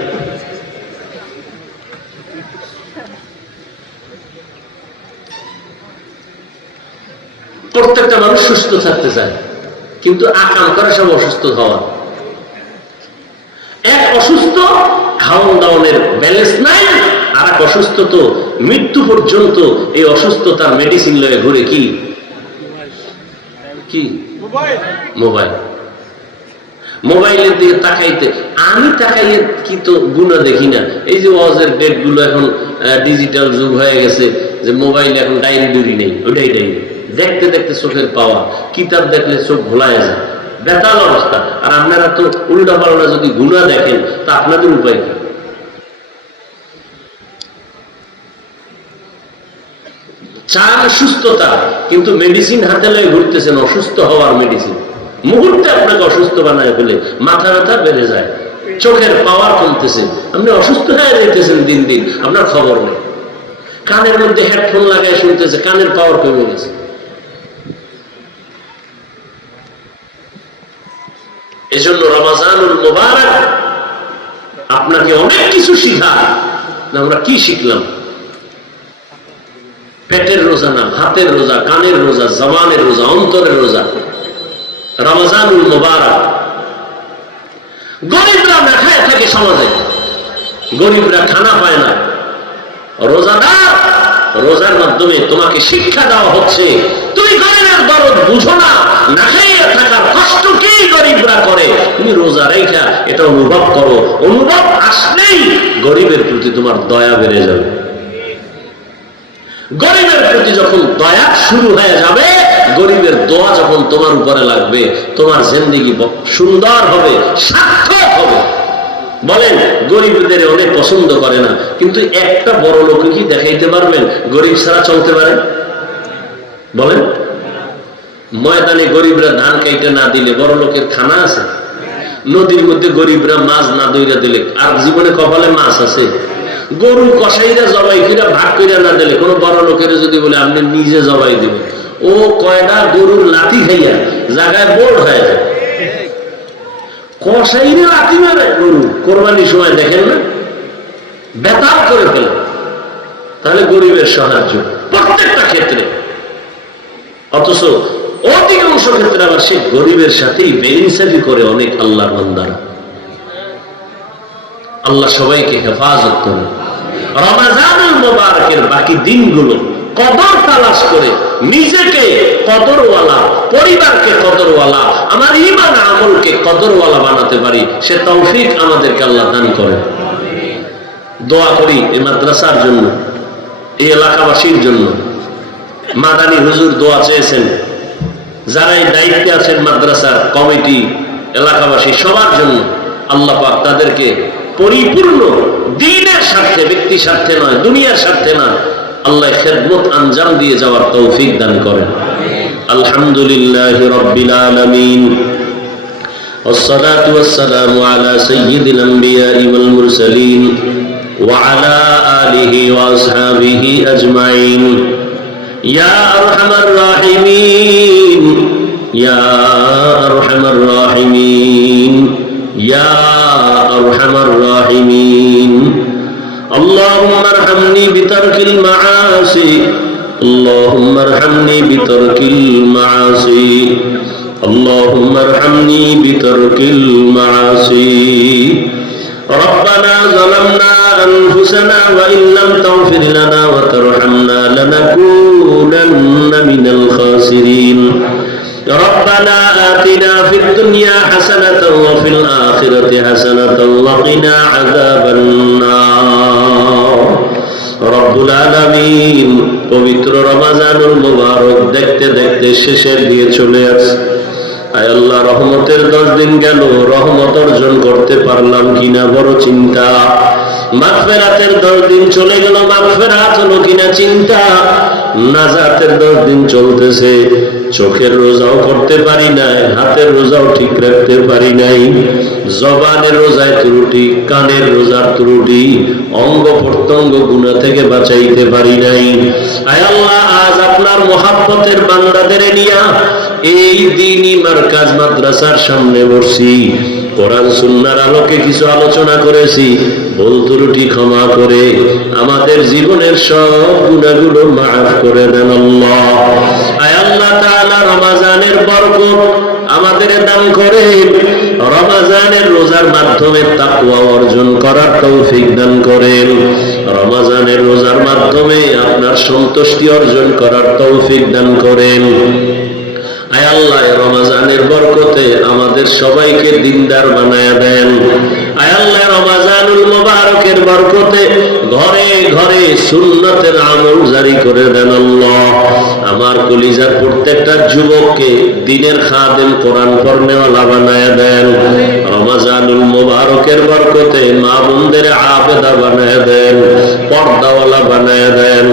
প্রত্যেকটা মানুষ সুস্থ থাকতে চায়, কিন্তু আকাম করে সব অসুস্থ হওয়া। এক অসুস্থ খাওয়ান দাওয়ানের ব্যালেন্স নাই, আর এক অসুস্থ তো মৃত্যু পর্যন্ত এই অসুস্থতার মেডিসিন লয়ে ঘুরে। কি কি? মোবাইল। মোবাইলের দিকে তাকাইতে, আমি তাকাইয়ে কি তো গুণা দেখি না। এই যে ওয়াজের ডেট গুলো এখন ডিজিটাল যুগ হয়ে গেছে, যে মোবাইল এখন ডায়েরি ডুরি নেই, ওইটাই ডায়েরি। দেখতে দেখতে চোখের পাওয়া, কিতাব দেখলে চোখ ভোলায় যায়, বেতাল অবস্থা। আর আপনারা তো উল্টা পাল্টা যদি গুণা দেখেন তা আপনাদের উপায় কি? চান সুস্থতা, কিন্তু মেডিসিন হাতে লয়ে ঘুরতেছেন, অসুস্থ হওয়ার মেডিসিন। মুহূর্তে আপনাকে অসুস্থ বানায় ফেলে, মাথা ব্যথা বেড়ে যায়, চোখের পাওয়ার কমতেছে, আপনি অসুস্থ হয়ে যাইতেছেন দিন দিন, আপনার খবর নেই। কানের মধ্যে হেডফোন লাগায় শুনতেছে, কানের পাওয়ার কমে গেছে। এজন্য রমাজানুল মুবারক আপনাকে অনেক কিছু শিখায়। আমরা কি শিখলাম? পেটের রোজা না, হাতের রোজা, কানের রোজা, জবানের রোজা, অন্তরের রোজা। রমজানুল মুবারক। গরিবরা না খায় থাকে সমাজে, গরিবরা খানা পায় না। রোজাদার, রোজার মাধ্যমে তোমাকে শিক্ষা দেওয়া হচ্ছে, তুমি গরিবের দরদ বুঝো না, না খাইয়ে থাকার কষ্ট কি গরিবরা করে, তুমি রোজা রেখা এটা অনুভব করো। অনুভব আসলেই গরিবের প্রতি তোমার দয়া বেড়ে যাবে। গরিবের প্রতি যখন দয়া শুরু হয়ে যাবে, গরিবের দোয়া যখন তোমার উপরে লাগবে, তোমার জিন্দেগি সুন্দর হবে, সার্থক হবে। বলেন গরিবদের অনেক পছন্দ করে না, কিন্তু একটা বড় লোক কি দেখাইতে পারবেন গরিব ছাড়া চলতে পারে? বলেন, ময়দানে গরিবরা ধান কাইতে না দিলে বড় লোকের খানা আছে? নদীর মধ্যে গরিবরা মাছ না দইরা দিলে আর জীবনে কপালে মাছ আছে? গরু কসাইরা জবাই করে ভাগ করে না দিলে কোন বড় লোকের যদি বলে আপনি নিজে জবাই দিবেন, ও কয়টা গরুর লাঠি খাইয়া জায়গায় বোর্ড হয়ে যায়। কসাইরে লাঠি মারে গরু কোরবানির সময়, দেখেন না, বেতাল করে ফেলে। তাহলে গরিবের সাহায্য প্রত্যেকটা ক্ষেত্রে, অথচ অধিকাংশ ক্ষেত্রে আবার সে গরিবের সাথেই বেইনসাফি করে অনেক আল্লাহর বান্দারা। আল্লাহ সবাইকে হেফাজত করে। রমজানুল মুবারকের বাকি দিনগুলো কদর তালাশ করে নিজেকে কদরওয়ালা, পরিবারকে কদরওয়ালা, আমার ঈমান আমলকে কদরওয়ালা বানাতে পারি, সে তৌফিক আমাদেরকে আল্লাহ দান করে। দোয়া করি এই মাদ্রাসার জন্য, এই এলাকাবাসীর জন্য। মাদানী হুজুর দোয়া চেয়েছেন, যারা এই দায়িত্বে আছেন মাদ্রাসার কমিটি, এলাকাবাসী সবার জন্য, আল্লাহ পাক তাদেরকে পরিপূর্ণ দ্বীনের স্বার্থে, ব্যক্তি স্বার্থে নয়, দুনিয়ার স্বার্থে নয়, আল্লাহ খেদমত আঞ্জাম দিয়ে যাওয়ার তৌফিক দান করেন। আলহামদুলিল্লাহি রাব্বিল আলামিন, والصلاة والسلام على سيد الأنبياء والمرسلين وعلى آله وأصحابه أجمعين يا أرحم الراحمين يا أرحم الراحمين يا أرحم الراحمين اللهم ارحمني بترك المعاصي اللهم ارحمني بترك المعاصي اللهم ارحمني بترك المعاصي ربنا ظلمنا أنفسنا وإن لم تغفر لنا وترحمنا لنكونن من الخاسرين ربنا آتنا في الدنيا حسنة وفي الآخرة حسنة وقنا عذاب النار রব্বুল আলামিন পবিত্র রমজানুল মুবারক দেখতে দেখতে শেষের দিকে চলে আসছে। আয় আল্লাহ, রহমতের 10 দিন গেল, রহমত অর্জন করতে পারলাম কিনা বড় চিন্তা। মাগফিরাতের 10 দিন চলে গেল, মাগফিরাত হলো কিনা চিন্তা। নাজাতের 10 দিন চলতেছে, চোখের রোজাও করতে পারি নাই, হাতের রোজাও ঠিক রাখতে পারি নাই, জবানের রোজায় ত্রুটি, কানের রোজার ত্রুটি, অঙ্গ প্রত্যঙ্গ গুনাহ থেকে বাঁচাইতে পারি নাই। আয় আল্লাহ, আজ আপনার মহব্বতের বান্দাদের নিয়া এই দ্বীনি মারকাজ মাদ্রাসার সামনে বসছি, কোরআন সুন্নাহর আলোকে কিছু আলোচনা করেছি। ভুল ত্রুটি ক্ষমা করে আমাদের জীবনের সব গুনাহগুলো মাফ করে দেন আল্লাহ। আয় আল্লাহ তাআলা, রমজানের বরকত আমাদের দান করেন, রমজানের রোজার মাধ্যমে তাকওয়া অর্জন করার তৌফিক দান করেন, রমজানের রোজার মাধ্যমে আপনার সন্তুষ্টি অর্জন করার তৌফিক দান করেন। আয় আল্লাহ, রমজানের বরকতে আমাদের সবাইকে দিনদার বানায়া দেন। আয় আল্লাহ, রমজানুল মুবারকের বরকতে ঘরে ঘরে সুন্নতের আমল জারি করে দেন আল্লাহ। আমার কলিজার প্রত্যেকটা যুবককে দ্বীনের খাদেম, কোরআন পড়নেওয়ালা বানায়া দেন। রমজানুল মুবারকের বরকতে মা বোনদের আবেদা বানায়া দেন, পর্দাওয়ালা বানায়া দেন।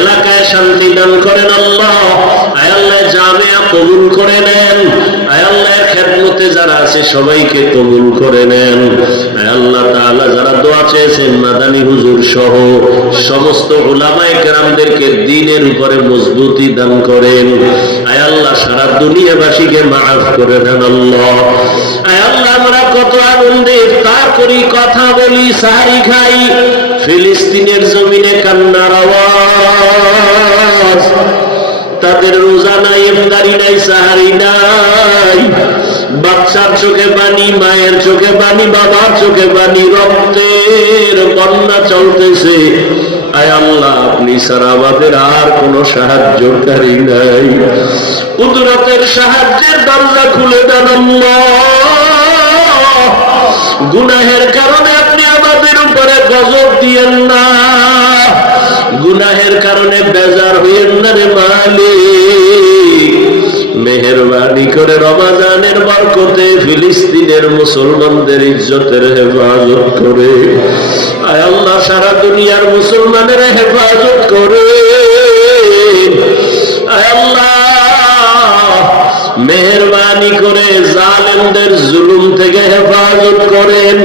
এলাকায় শান্তি দান করেন আল্লাহ। আয় আল্লাহ, জামিয়া কবুল করে নেন। আয় আল্লাহ, খেদমতে যারা আছে সবাইকে কবুল করে নেন। আয় আল্লাহ তাআলা, যারা দোয়া চেয়েছেন মাদানী হুজুর সহ সমস্ত উলামায়ে কেরামদেরকে দ্বীনের উপরে মজবুতি দান করেন। আয় আল্লাহ, সারা দুনিয়াবাসীকে মাফ করে দেন আল্লাহ। আয় আল্লাহ, আমরা কত আনন্দে ইফতার করি, কথা বলি, সাহারি খাই, ফিলিস্তিনের জমিনে কান্নার আওয়াজ। তাদের রোজা নাই, ইফতারি নাই, সাহারি নাই, বাচ্চার চোখে পানি, মায়ের চোখে পানি, বাবার চোখে পানি, রক্তের বন্যা চলতেছে। আয় আল্লাহ, আপনি ছাড়া আমাদের আর কোন সাহায্যকারী নাই। কুদরতের সাহায্যের দরজা খুলে দেন আল্লাহ। গুনাহের কারণে আপনি আমাদের উপরে গজব দিয়েন না, গুনাহের কারণে বেজার হইয়েন না রে মালিক। মেহেরবানি করে রমজানের বরকতে ফিলিস্তিনের মুসলমানদের ইজ্জতের হেফাজত করে। আয় আল্লাহ, সারা দুনিয়ার মুসলমানের হেফাজত করে। আয় আল্লাহ, মেহেরবানি করে জালেমদের জুলুম থেকে হেফাজত করেন,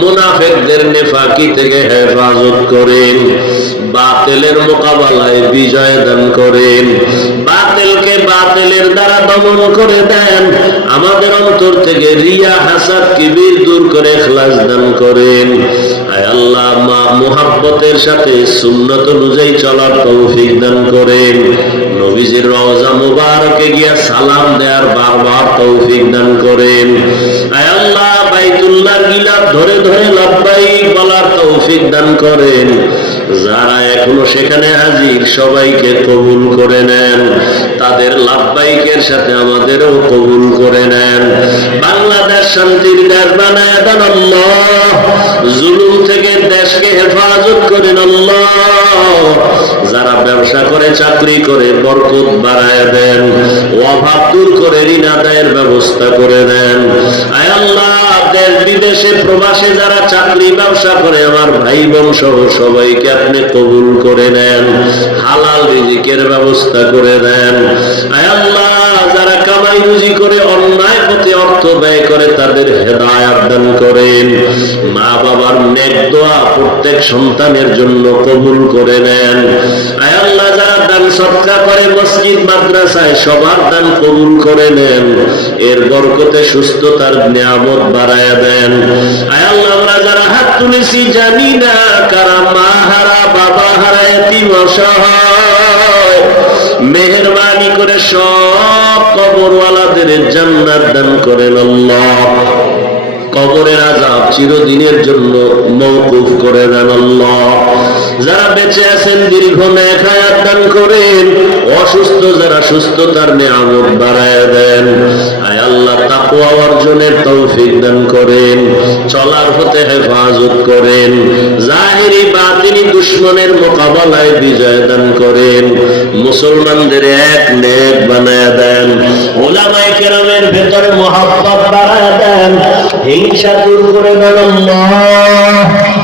মুনাফিকদের নেফাকি থেকে হেফাজত করেন, বাতিলের মোকাবেলায় বিজয় দান করেন, বাতিলকে বাতিলের দ্বারা দমন করে দেন। আমাদের অন্তর থেকে রিয়া, হাসাদ, কিবির দূর করে ইখলাস দান করেন। আয় আল্লাহ, মুহাব্বতের সাথে সুন্নাত অনুযায়ী চলার তৌফিক দান করেন। নবীজির রওজা মুবারকে গিয়া সালাম দেওয়ার বারবার তৌফিক দান করেন। আয় আল্লাহ, বাইতুল্লাহর গিলাফ ধরে ধরে লাব্বাইক বলার তৌফিক দান করেন। যারা এখনো সেখানে হাজির সবাইকে কবুল করে নেন, তাদের লাব্বাইকের সাথে আমাদেরও কবুল করে নেন। বাংলাদেশ শান্তির দেশ বানায় দেন আল্লাহ। জুলুম থেকে দেশকে হেফাজত করেন আল্লাহ। যারা ব্যবসা করে, চাকরি করে, বরকত বাড়ায় দেন, অভাব দূর করে ঋণ আদায়ের ব্যবস্থা করে দেন। আয় আল্লাহ, দেশ বিদেশে প্রবাসে যারা চাকরি ব্যবসা করে আমার ভাই বোন সহ সবাইকে আপনি কবুল করে নেন, হালাল রিজিকের ব্যবস্থা করে দেন। আয় আল্লাহ, যারা কামাই রুজি করে অন্যায় পথে অর্থ ব্যয় করে তাদের হেদায়েত দান করেন। মা বাবার নেক দোয়া প্রত্যেক সন্তানের জন্য কবুল করে নেন। আয় আল্লাহ, যারা দান সদকা করে মসজিদ মাদ্রাসায় সবার দান কবুল করে নেন, এর বরকতে সুস্থতার নিয়ামত বাড়ায়া দেন। আয় আল্লাহ, আমরা যারা হাত তুলেছি জানি না কারা মা হারা, বাবা হারা, এতিম অসহায়, মেহেরবানি করে সব কবরওয়ালাদের জান্নাত দান করেন আল্লাহ। কবরের আযাব চিরদিনের জন্য মওকুফ করে দেন আল্লাহ। যারা বেঁচে আছেন দীর্ঘ নেক হায়াত দান করেন, অসুস্থ যারা সুস্থতার নিয়ামত বাড়ায় দেন। আয় আল্লাহ, তাকওয়া অর্জনের তৌফিক দান করেন, চলার পথে হেফাজত করেন, জাহিরি বাতিনি দুশমনের মোকাবেলায় বিজয় দান করেন, মুসলমানদের এক নেক বানায় দেন, উলামায়ে কেরামের ভেতরে মহব্বত বাড়ায় দেন, হিংসা দূর করে দেন আল্লাহ।